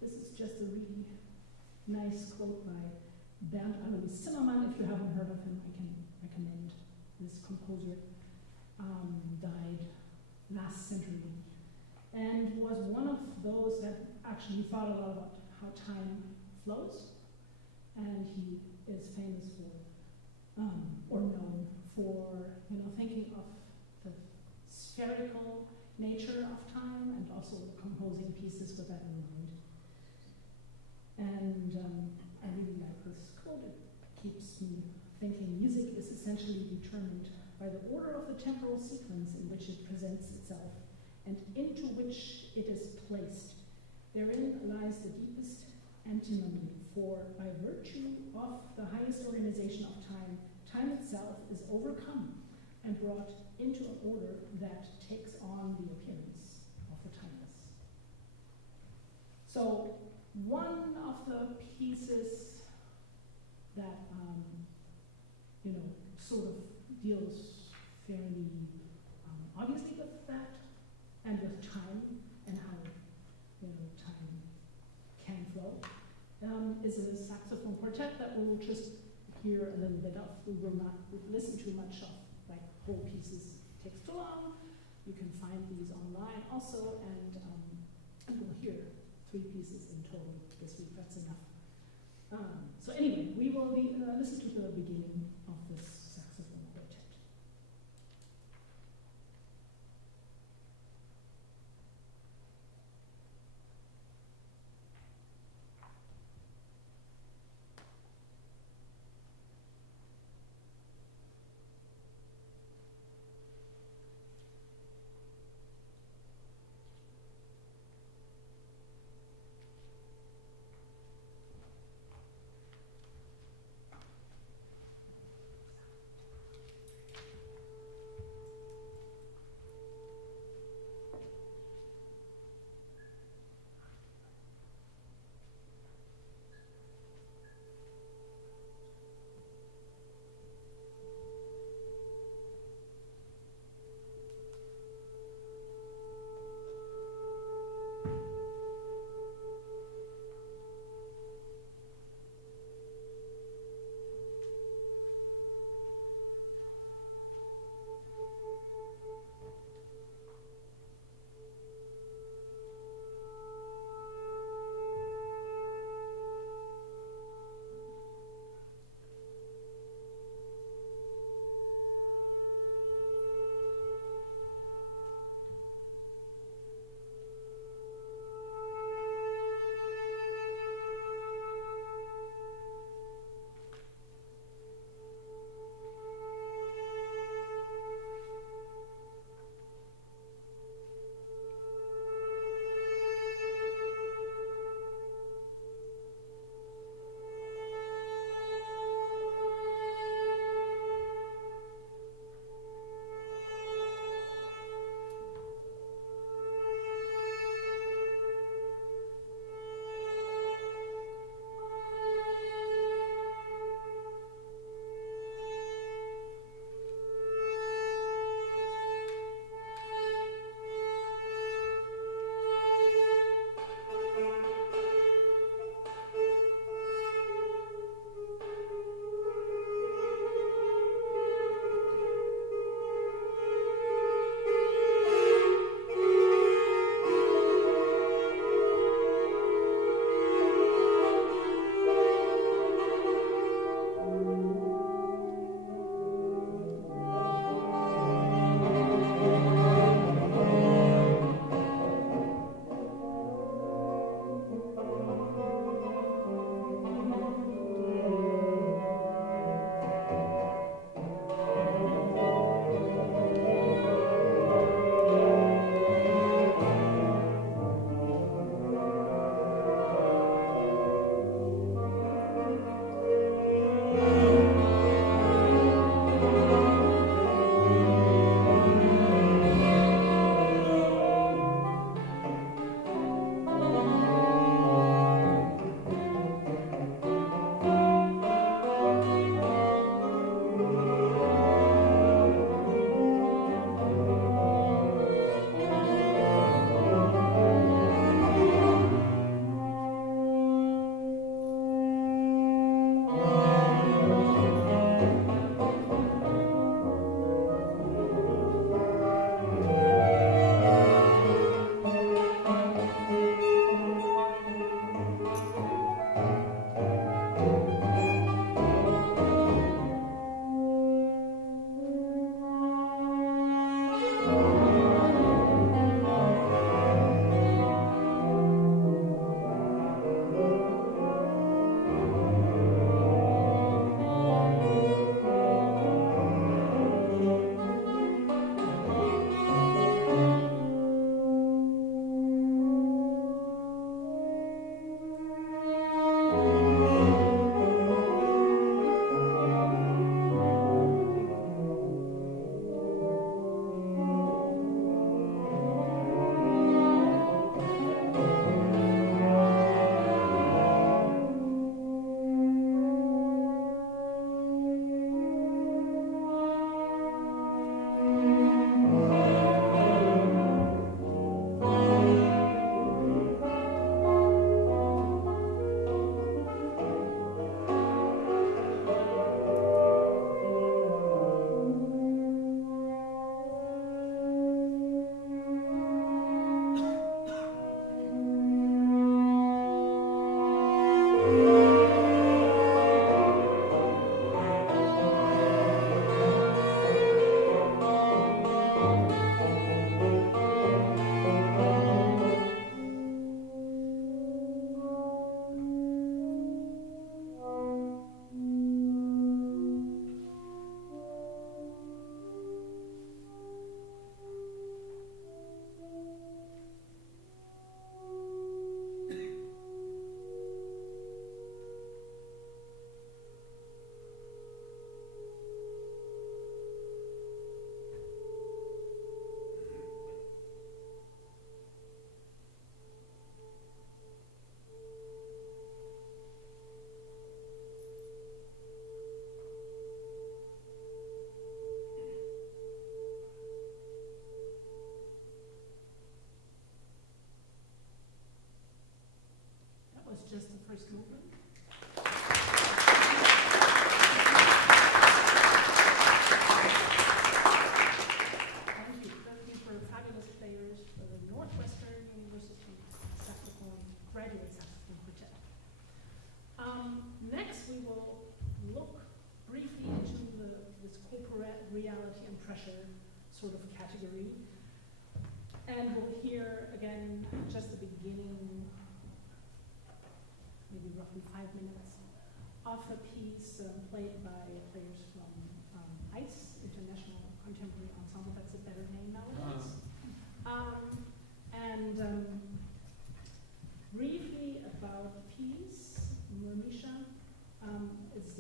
This is just a really nice quote by Bernd Alois Zimmermann. If you haven't heard of him, I can recommend this composer. Died last century and was one of those that actually thought a lot about how time flows, and he is famous for or known for thinking of the spherical nature of time and also composing pieces with that in mind. And I really like this quote. It keeps me thinking music is essentially determined by the order of the temporal sequence in which it presents itself and into which it is placed. Therein lies the deepest antinomy, for by virtue of the highest organization of time, time itself is overcome and brought into an order that takes on the appearance of the timeless. So one of the pieces that sort of deals fairly obviously with that and with time and how time can flow is a saxophone quartet that we'll just hear a little bit of. We will not listen too much of like whole pieces. It takes too long. You can find these online also, and we'll hear 3 pieces in total this week. That's enough. So anyway, we will listen to the beginning of this saxophone quartet. it's just the first movement. Thank you. Looking for fabulous players for the Northwestern University Saxophone Graduate Saxophone Quartet. Next, we will look briefly into this corporate reality and pressure sort of category. And we'll hear again just the beginning, maybe roughly 5 minutes, of a piece played by players from ICE, International Contemporary Ensemble. That's a better name nowadays. Briefly about the piece, Monisha, is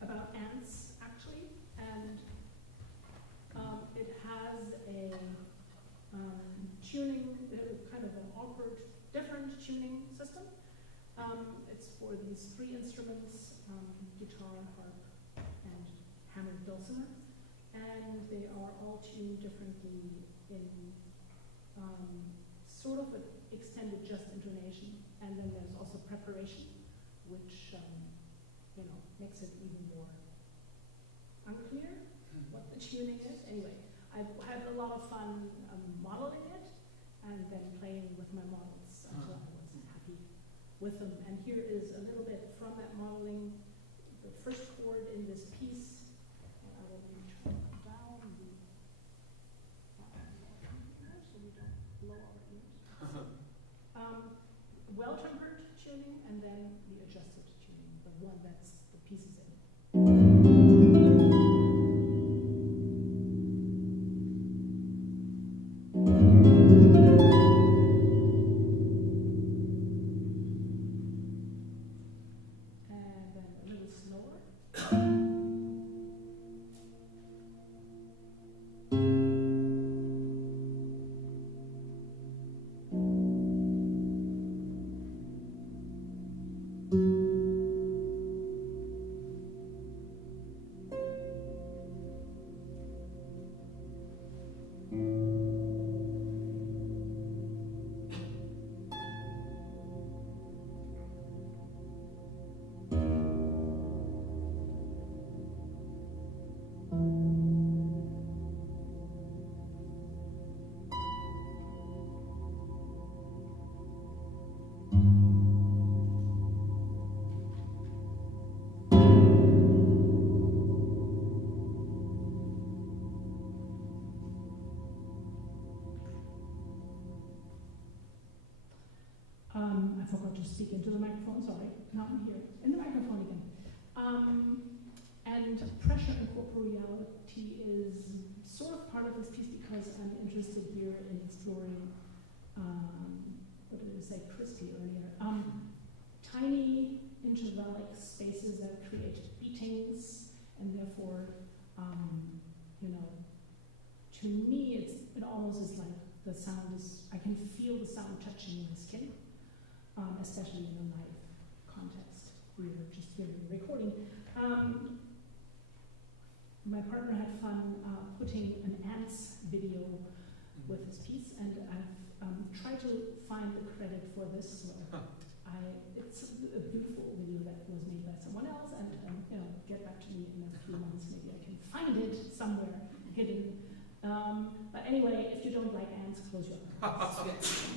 about ants, actually, and it has a tuning, kind of an awkward, different tuning system. It's for these 3 instruments, guitar, harp, and hammered dulcimer, and they are all tuned differently in sort of an extended just intonation, and then there's also preparation, which makes it even more unclear what the tuning is. Anyway, I've had a lot of fun modeling it and then playing with my models until I was happy with them. And here is a little bit from that modeling, the first chord in this piece. And I will maybe turn it down so we don't blow our ears. Well-tempered tuning, and then the adjusted tuning, the one that's the pieces in. And then a little slower. I forgot to speak into the microphone, sorry, not in here, in the microphone again. And pressure and corporeality is sort of part of this piece because I'm interested here in exploring, what did I say, Christy earlier, tiny intervallic spaces that create beatings, and therefore, to me, it almost is like the sound is, I can feel the sound touching my skin. Especially in a live context. We were just doing a recording. My partner had fun putting an ants video with his piece, and I've tried to find the credit for this. So it's a beautiful video that was made by someone else, and get back to me in a few months. Maybe I can find it somewhere hidden. But anyway, if you don't like ants, close your eyes.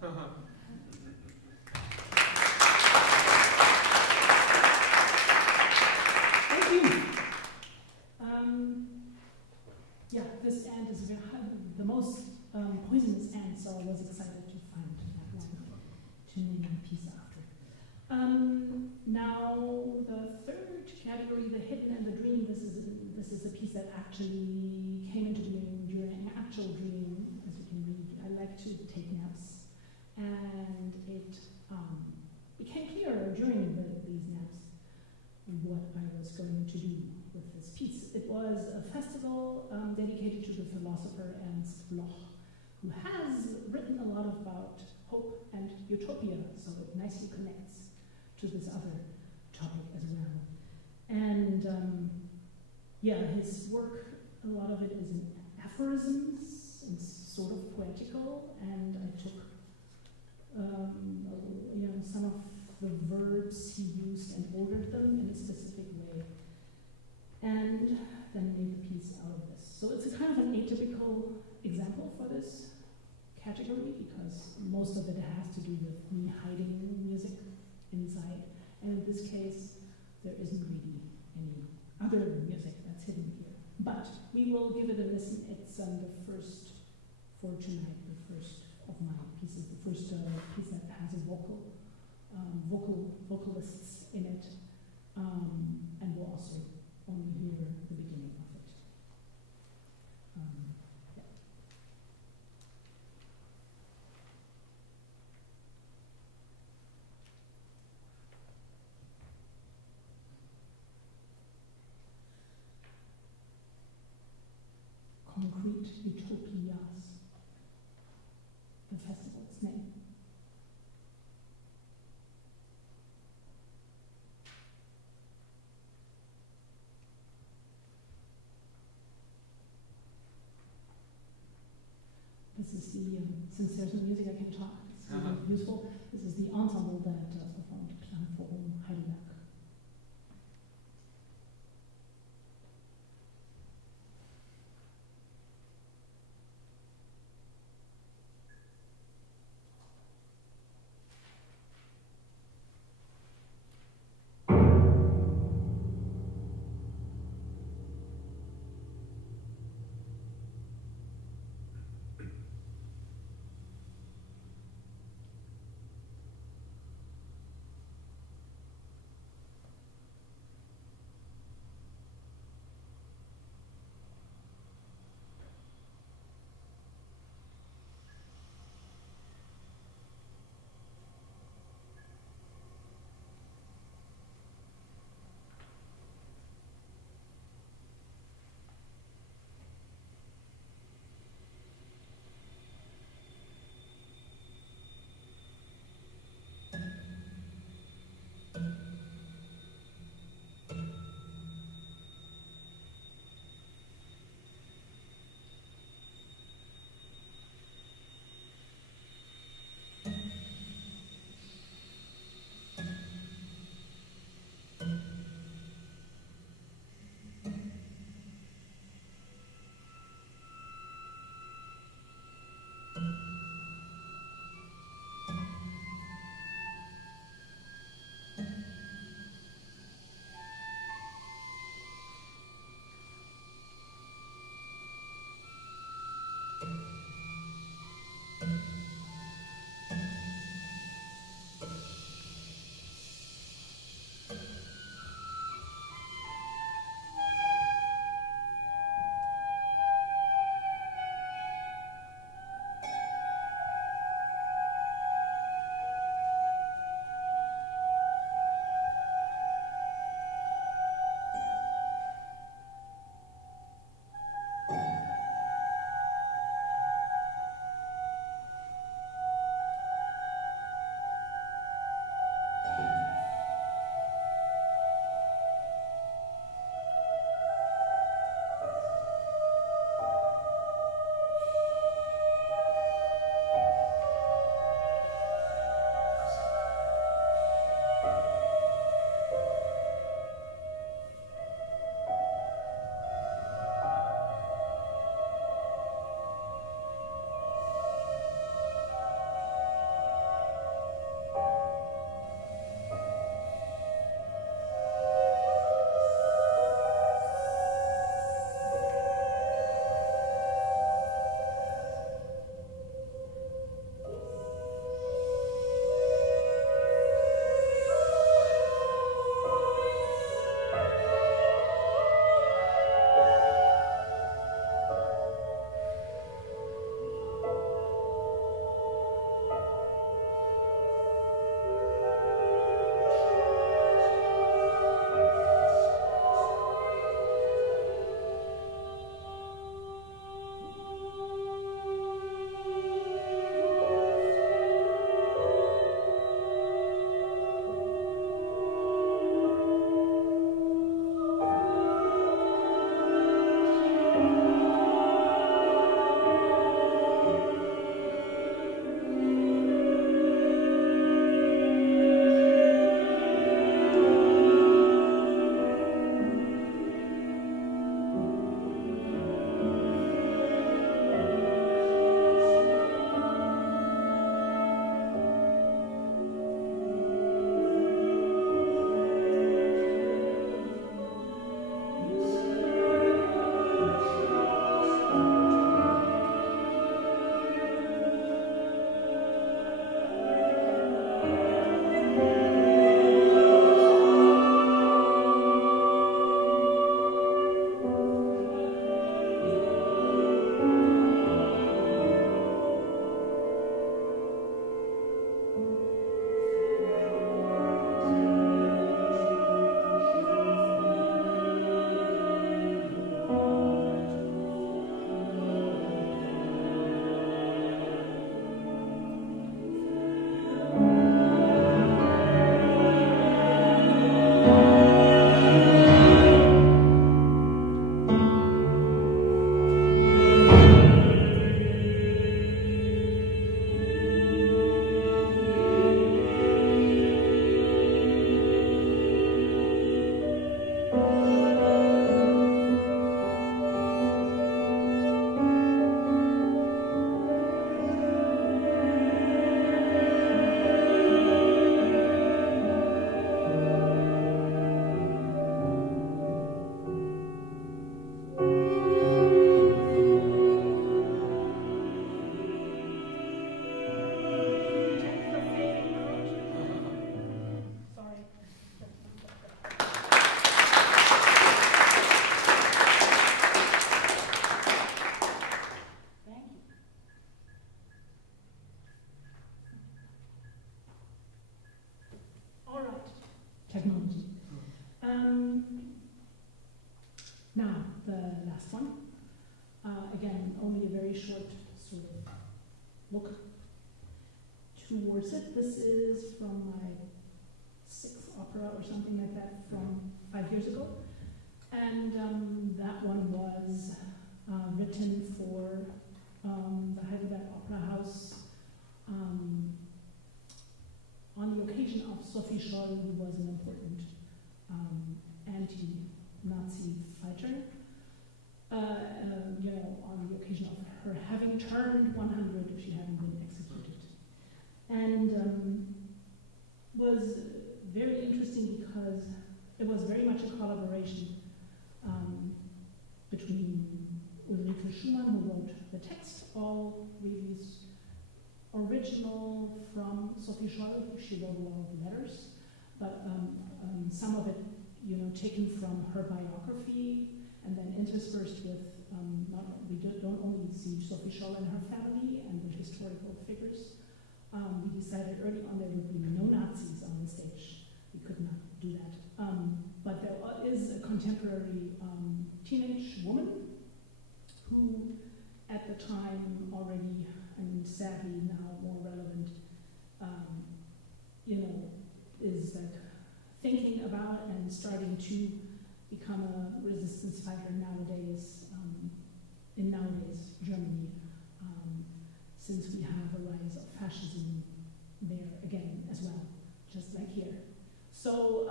Thank you. Yeah, this ant is the most poisonous ant, so I was excited to find that one to name the piece after. Now, the third category, the hidden and the dream, this is a piece that actually came into being during an actual dream, as you can read. I like to take naps, and it became clearer during these naps what I was going to do with this piece. It was a festival dedicated to the philosopher Ernst Bloch, who has written a lot about hope and utopia, so it nicely connects to this other topic as well. And yeah, his work, a lot of it is in aphorisms and sort of poetical, and I took some of the verbs he used and ordered them in a specific way, and then made the piece out of this. So it's a kind of an atypical example for this category, because most of it has to do with me hiding music inside, and in this case there isn't really any other music that's hidden here. But we will give it a listen. It's the first for tonight, the first of my pieces, the first piece that has a vocalists in it, and we'll also only hear the beginning of it. Yeah. Concrete Utopias, the festival's name. This is the, since there's no music I can talk, it's really useful. This is the ensemble that performed for Heidelberg. again, only a very short sort of look towards it. This is from my sixth opera or something like that from 5 years ago. And that one was written for the Heidelberg Opera House on the occasion of Sophie Scholl, who was an important anti-Nazi fighter. On the occasion of her having turned 100 if she hadn't been executed. And was very interesting because it was very much a collaboration between Ulrike Schumann, who wrote the text, all really original from Sophie Scholl. She wrote a lot of letters, but some of it, taken from her biography, and then interspersed with we don't only see Sophie Scholl and her family and the historical figures. We decided early on there would be no Nazis on the stage. We could not do that. But there is a contemporary teenage woman who, at the time already, and sadly now more relevant, is like thinking about and starting to become a resistance fighter nowadays, in nowadays Germany, since we have a rise of fascism there again as well, just like here. So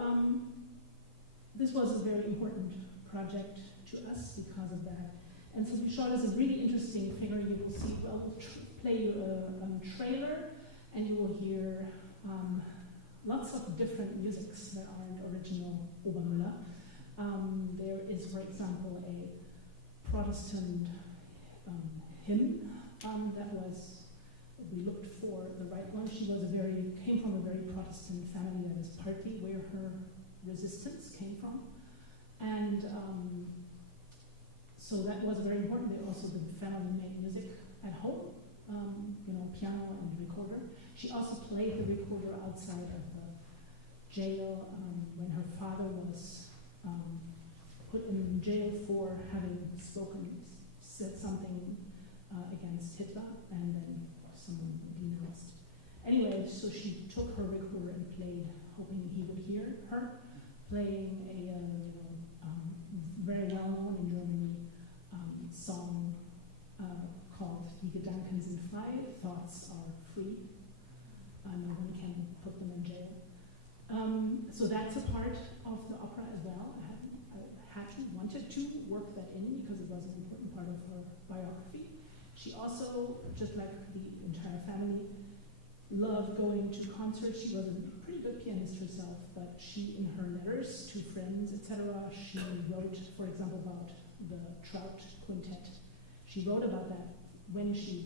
this was a very important project to us because of that. And Sophie Scholl is a really interesting figure. You will see, we'll play you a trailer, and you will hear lots of different musics that aren't original Obermüller. There is, for example, a Protestant hymn that was, we looked for the right one. She was came from a very Protestant family. That is partly where her resistance came from. And so that was very important. The family made music at home, piano and recorder. She also played the recorder outside of the jail when her father was put in jail for having said something against Hitler, and then someone denounced. Anyway, so she took her recorder and played, hoping he would hear her, playing a very well-known in Germany song called Die Gedanken sind frei, thoughts are free. No one can put them in jail. So that's a part of the opera as well. I wanted to work that in because it was an important part of her biography. She also, just like the entire family, loved going to concerts. She was a pretty good pianist herself, but she, in her letters to friends, etc., she wrote, for example, about the Trout Quintet. She wrote about that when she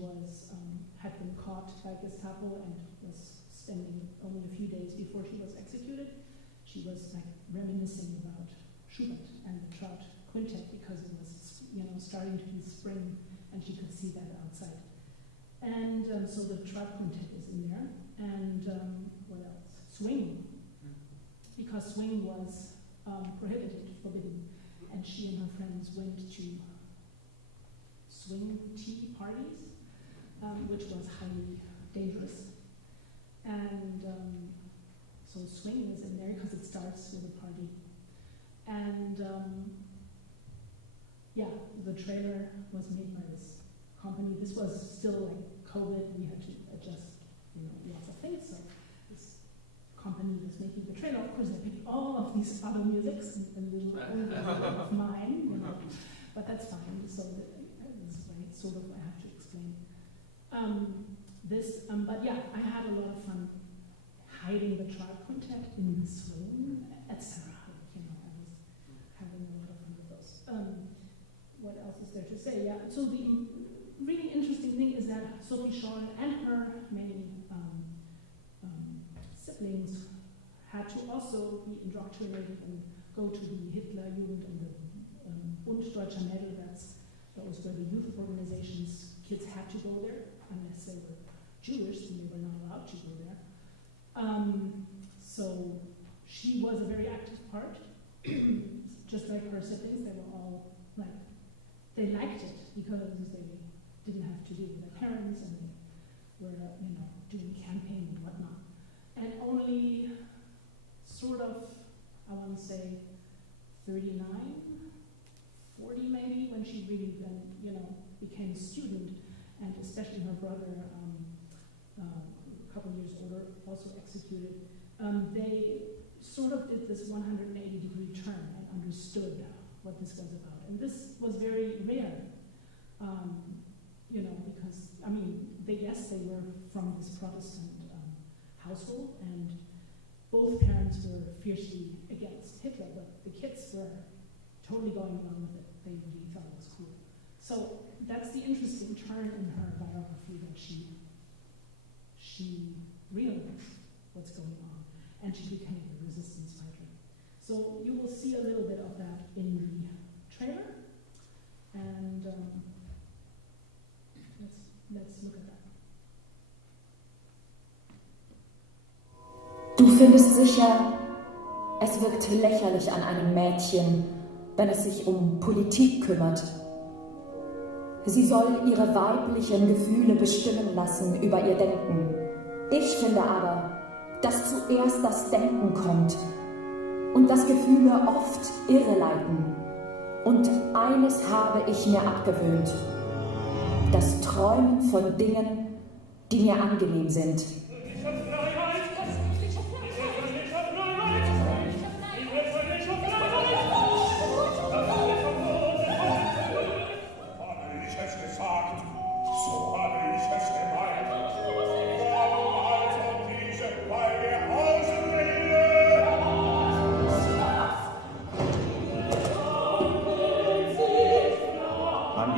had been caught by Gestapo and was spending only a few days before she was executed. She was reminiscing about Schubert and the Trout Quintet because it was starting to be spring and she could see that outside. And so the Trout Quintet is in there. And what else? Swing. Because swing was prohibited, forbidden. And she and her friends went to swing tea parties, which was highly dangerous. And so swing is in there because it starts with a party. And the trailer was made by this company. This was still COVID. We had to adjust, lots of things. So this company was making the trailer. Of course, I picked all of these other musics, a little of mine, but that's fine. So this is sort of I have to explain. But yeah, I had a lot of fun hiding the Trout Quintet in the swing, etc. I was having a lot of fun with those. What else is there to say? Yeah. So the really interesting thing is that Sophie Scholl and her many siblings had to also be indoctrinated and go to the Hitler Jugend and the Bund Deutscher Mädel. That was where the youth organizations, kids had to go there unless they were Jewish, and they were not allowed to go there. So she was a very active part, just like her siblings. They were all they liked it because they didn't have to deal with their parents and they were, doing camping and whatnot. And only sort of, I want to say, 39, 40 maybe, when she really then, became a student, and especially her brother, a couple years older, also executed, they sort of did this 180-degree turn and understood what this was about. And this was very rare, because, they were from this Protestant household, and both parents were fiercely against Hitler, but the kids were totally going along with it. They really thought it was cool. So that's the interesting turn in her biography, that she realized what's going on, and she became a resistance fighter. So you will see a little bit of that in the trailer, and let's look at that. Du findest sicher, es wirkt lächerlich an einem Mädchen, wenn es sich um Politik kümmert. Sie soll ihre weiblichen Gefühle bestimmen lassen über ihr Denken. Ich finde aber, dass zuerst das Denken kommt und dass Gefühle oft irreleiten. Und eines habe ich mir abgewöhnt: das Träumen von Dingen, die mir angenehm sind.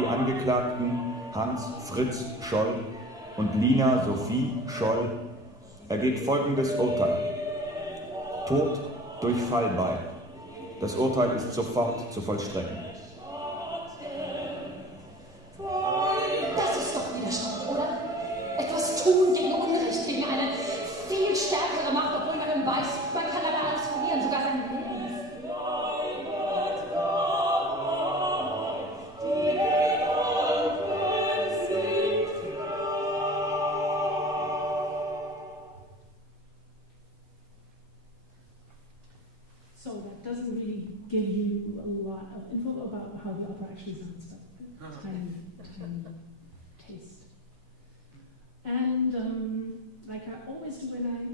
Angeklagten Hans Fritz Scholl und Lina Sophie Scholl ergeht folgendes Urteil: Tod durch Fallbeil. Das Urteil ist sofort zu vollstrecken. Das ist doch Widerstand, oder? Etwas tun gegen Unrecht, gegen eine viel stärkere Macht, obwohl man weiß, man kann aber alles verlieren, sogar sein Leben. Give you a lot of info about how the opera actually sounds, but tiny taste. And like I always do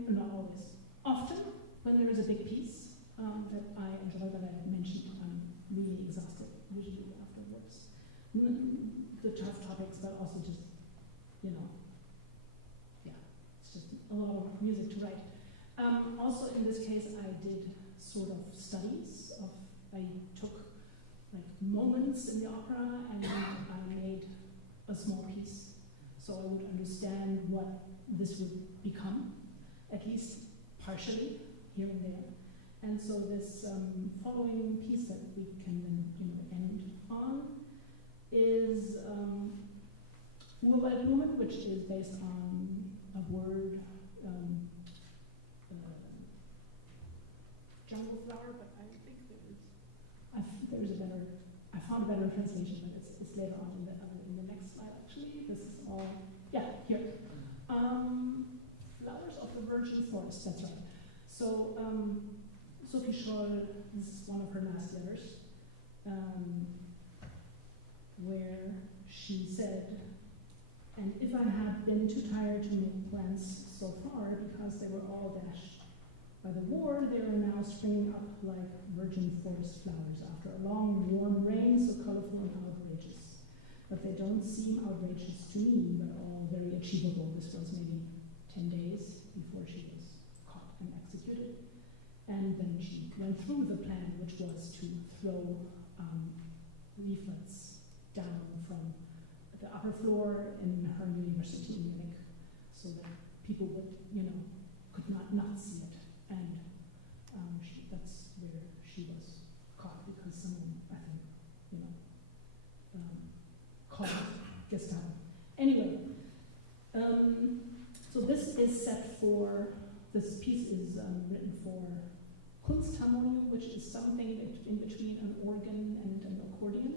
not always, often when there is a big piece that I enjoy, that I mentioned, I'm really exhausted, usually afterwards. The tough topics, but also just, it's just a lot of music to write. Also in this case, I did sort of studies of, I took like moments in the opera and I made a small piece so I would understand what this would become, at least partially, here and there. And so this following piece that we can then end on is Urwaldblumen, which is based on a word, jungle flower, but I think I found a better translation, but it's later on in the next slide actually. This is all, here. Flowers of the Virgin Forest, that's right. So Sophie Scholl, this is one of her last letters, where she said, and if I had been too tired to make plans so far because they were all dashed by the war, they are now springing up like virgin forest flowers after a long, warm rain, so colorful and outrageous. But they don't seem outrageous to me, but all very achievable. This was maybe 10 days before she was caught and executed. And then she went through the plan, which was to throw leaflets down from the upper floor in her university in Munich, so that people would, could not see it. And that's where she was caught, because someone, I think, called Gestapo. Anyway, so this is set for, this piece is written for Kunstharmonium, which is something in between an organ and an accordion.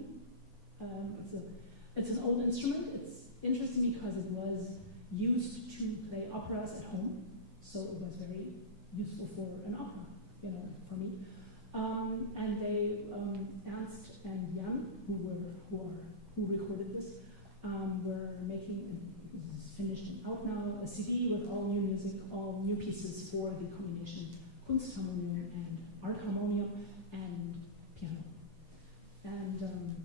It's an old instrument. It's interesting because it was used to play operas at home, so it was very useful for an opera, you know, for me. And they, Ernst and Jan, who recorded this, were making, this is finished and out now, a CD with all new music, all new pieces for the combination Kunstharmonium and Art Harmonium and piano. And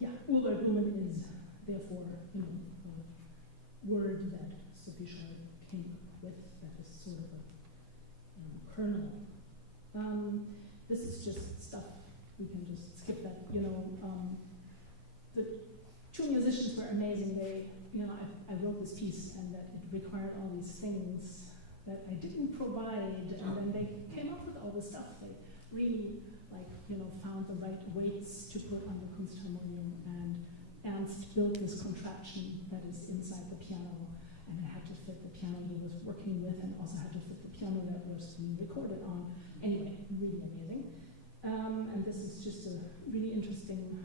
yeah, Urwaldblumen is therefore, you know, a word that Sophie Scholl came up with that is sort of a kernel. This is just stuff, we can just skip that, you know. The two musicians were amazing. They, you know, I wrote this piece and that it required all these things that I didn't provide, and then they came up with all this stuff. They really, like, you know, found the right weights to put on the Kunstharmonium, and Ernst built this contraption that is inside the piano, and it had to fit the piano he was working with, and also had to fit the piano that was being recorded on. Anyway, really amazing. And this is just a really interesting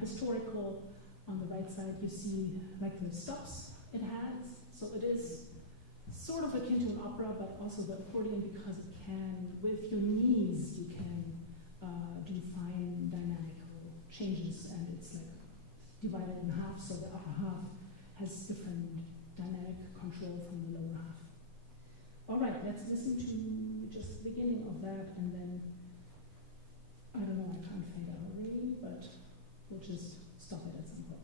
historical. On the right side, you see like the stops it has. So it is sort of akin to an opera, but also the accordion, because it can, with your knees, you can do fine dynamical changes, and it's like divided in half, so the upper half has different dynamic control from the lower half. All right, let's listen to just the beginning of that, and then, I don't know, I can't fade out really, but we'll just stop it at some point.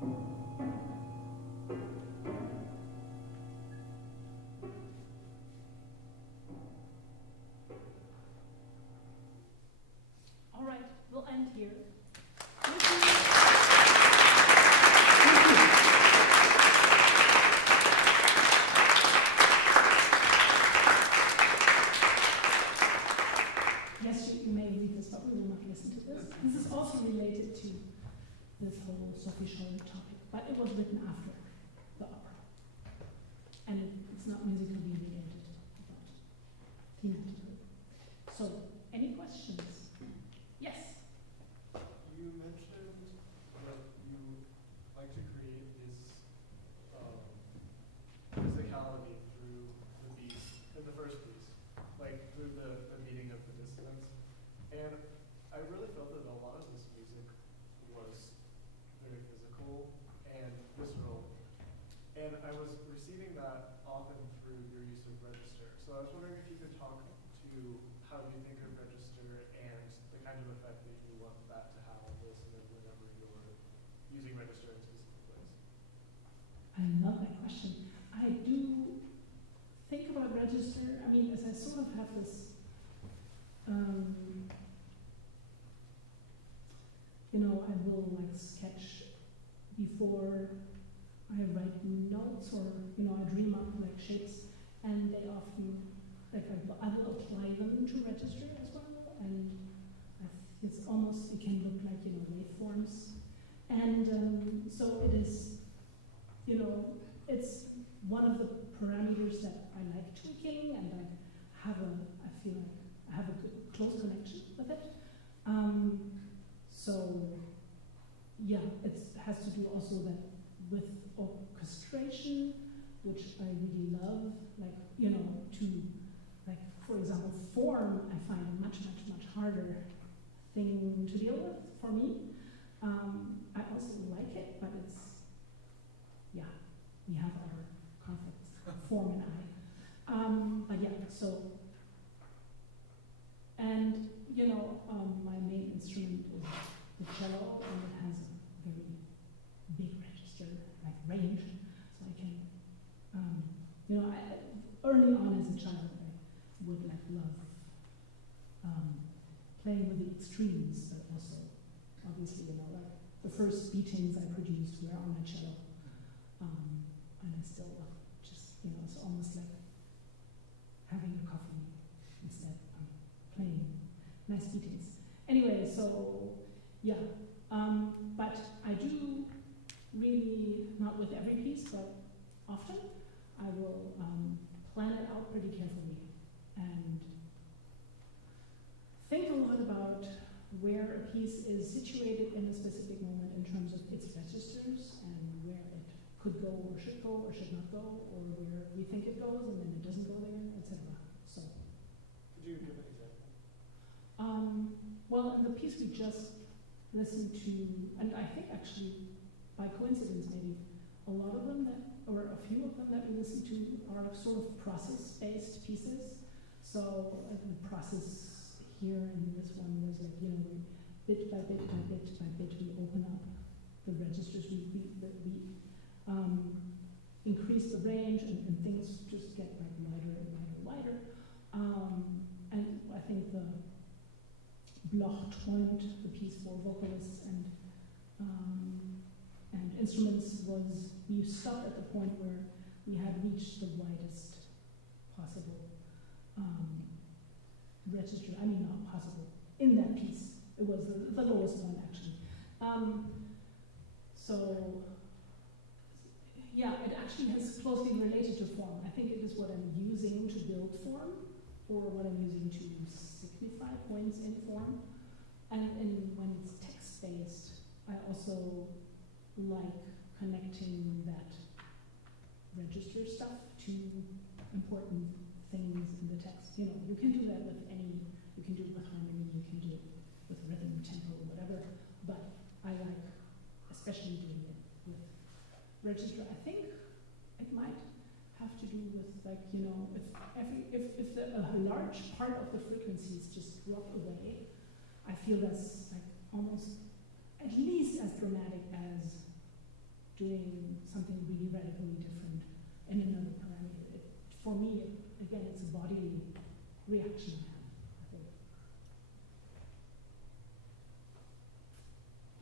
All right, we'll end here. Yes, you may read this, but we will not listen to this. This is also related to this whole Sophie Scholl topic, but it was written after the opera. And it's not musically related, but thematically. So, any questions? Yes? You mentioned that you like to create this physicality through the piece, in the first piece, like through the meeting of the dissonance. And I really felt that a lot of this music was very physical and visceral. And I was receiving that often through your use of register. So I was wondering if you could talk to how you think of register and the kind of effect that you want that to have on listener whenever you're using register in specific ways. I love that question. I do think about register, I mean, as I sort of have this, you know, I will like sketch before I write notes, or, you know, I dream up like shapes, and they often, like I will apply them to register as well, and it's almost, it can look like, you know, waveforms. And so it is, you know, it's one of the parameters that I like tweaking, and I feel like I have a good, close connection with it. So yeah, it has to do also that with orchestration, which I really love, like, you know, to, like, for example, form, I find a much harder thing to deal with for me. I also like it, but it's, yeah, we have our conflicts, form and I. But yeah, so, and, you know, my main instrument is the cello, and it has a very big register, like range, so I can, you know, early on as a child, I would like love playing with the extremes, but also, obviously, you know, like the first beatings I produced were on my cello, and I still love just, you know, it's almost like having a coffee instead of playing nice beatings. Anyway, so yeah, but I do really, not with every piece, but often, I will plan it out pretty carefully and think a lot about where a piece is situated in a specific moment in terms of its registers and where it could go or should not go, or where we think it goes and then it doesn't go there, etc. So, could you give an example? Well, in the piece we just listened to, and I think actually by coincidence maybe, a lot of them that, or a few of them that we listened to are sort of process-based pieces. So the process here in this one was like, you know, bit by bit by bit by bit, we open up the registers, we increase the range, and things just get like wider and wider and wider. And I think the Bloch träumt, the piece for vocalists and instruments, was we stopped at the point where we had reached the widest possible register. I mean, not possible in that piece. It was the lowest one actually. So yeah, it actually has closely related to form. I think it is what I'm using to build form, or what I'm using to signify points in form. And when it's text-based, I also like connecting that register stuff to important things in the text. You know, you can do that with any, you can do it with harmony, you can do it with rhythm, tempo, whatever, but I like especially doing it with register. I think it might have to do with, like, you know, if a large part of the frequencies just drop away, I feel that's like almost at least as dramatic as doing something really radically different in another parameter. For me, again, it's a bodily reaction I have, I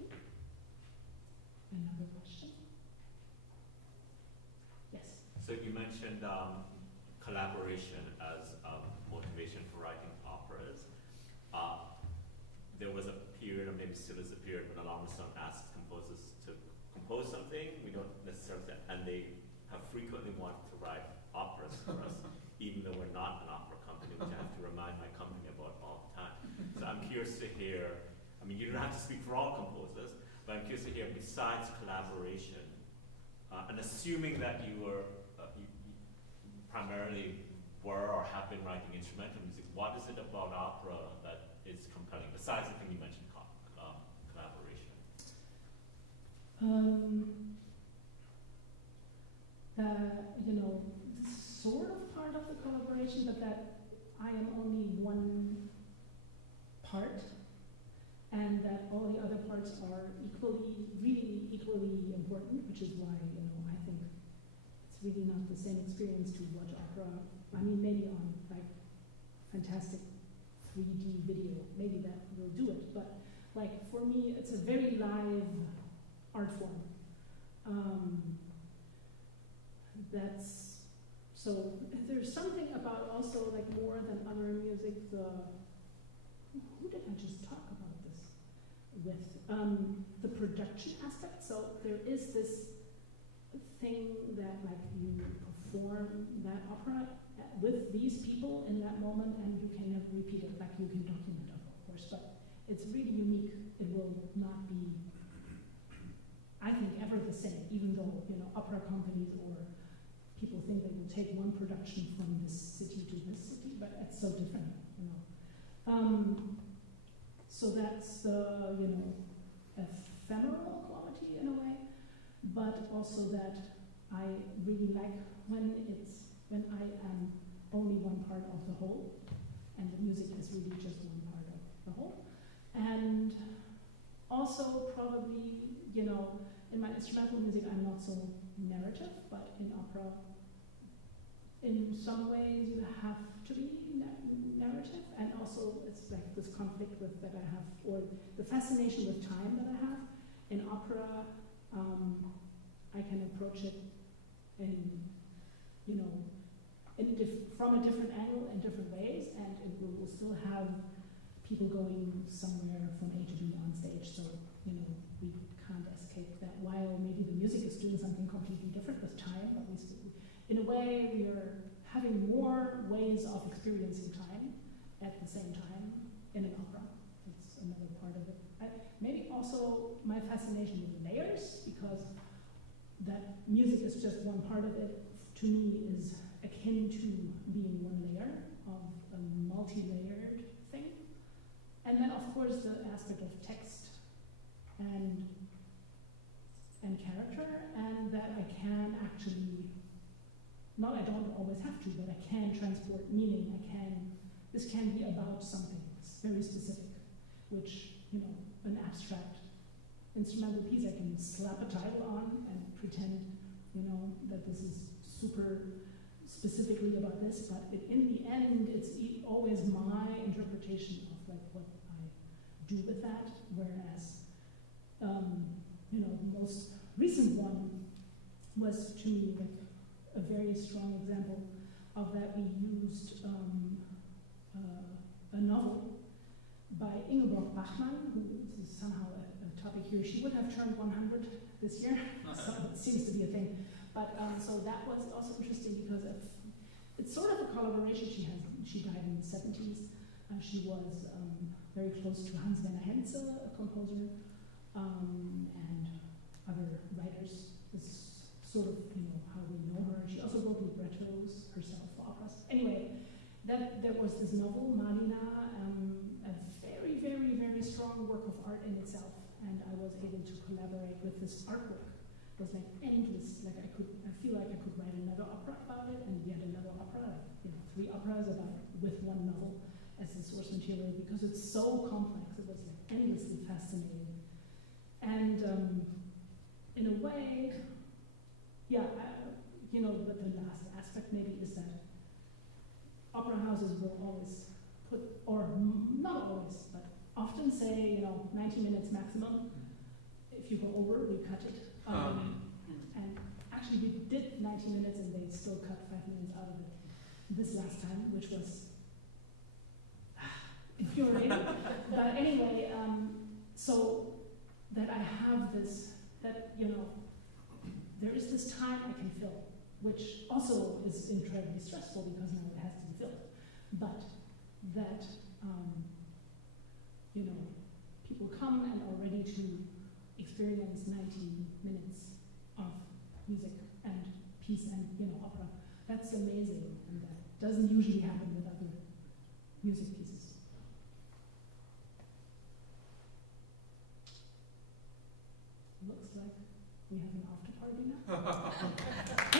think. Another question? Yes. So you mentioned collaboration as motivation for writing operas. There was a period, or maybe still is a period, when Alarmistone asks composers to compose something. We don't necessarily, and they have frequently wanted to write operas for us, even though we're not an opera company, which I have to remind my company about all the time. So I'm curious to hear, I mean, you don't have to speak for all composers, but I'm curious to hear, besides collaboration, and assuming that you were, you primarily were or have been writing instrumental music, what is it about opera that is compelling, besides the thing you mentioned, collaboration? Sort of part of the collaboration, but that I am only one part, and that all the other parts are really equally important, which is why, I think it's really not the same experience to watch opera. I mean, maybe on like fantastic 3D video, maybe that will do it, but like for me, it's a very live art form. So there's something about also like more than other music, who did I just talk about this with? The production aspect. So there is this thing that like you perform that opera with these people in that moment, and you can never repeat it. Like you can document it, of course, but it's really unique. It will not be, I think, ever the same, even though opera companies or people think they will take one production from this city to this city, but it's so different, So that's the, ephemeral quality in a way, but also that I really like when I am only one part of the whole, and the music is really just one part of the whole. And also probably, in my instrumental music, I'm not so narrative, but in opera, in some ways you have to be narrative, and also it's like this conflict that I have, or the fascination with time that I have. In opera, I can approach it from a different angle in different ways, and it will still have people going somewhere from A to B on stage, so we can't escape that, while maybe the music is doing something completely different with time, but in a way we are having more ways of experiencing time at the same time in an opera. It's another part of it. Maybe also my fascination with layers, because that music is just one part of it, to me is akin to being one layer of a multi-layered thing. And then of course the aspect of text and character, and that I can actually, I don't always have to, but I can transport meaning. This can be about something very specific, which, an abstract instrumental piece, I can slap a title on and pretend, that this is super specifically about this, but in the end, it's always my interpretation of like what I do with that, whereas, the most recent one was, to me, like a very strong example of that. We used a novel by Ingeborg Bachmann, who is somehow a topic here. She would have turned 100 this year, so it seems to be a thing. But so that was also interesting because it's sort of a collaboration. She died in the 70s. She was very close to Hans Werner Henze, a composer, and other writers. This is sort of how we know her. She also wrote librettos herself for operas. Anyway, there was this novel, Malina, a very, very, very strong work of art in itself, and I was able to collaborate with this artwork. It was like endless. Like I feel like I could write another opera about it, and yet another opera, 3 operas with one novel as the source material, because it's so complex. It was like endlessly fascinating. And in a way, yeah, you know, but the last aspect maybe is that opera houses will always put, or not always, but often say, you know, 90 minutes maximum. If you go over, we cut it. And actually we did 90 minutes and they still cut 5 minutes out of it this last time, which was infuriating. But anyway, so that I have this, that, you know, there is this time I can fill, which also is incredibly stressful because now it has to be filled. But that, you know, people come and are ready to experience 90 minutes of music and piece and, you know, opera. That's amazing, and that doesn't usually happen with other music pieces. Looks like we have an after party now.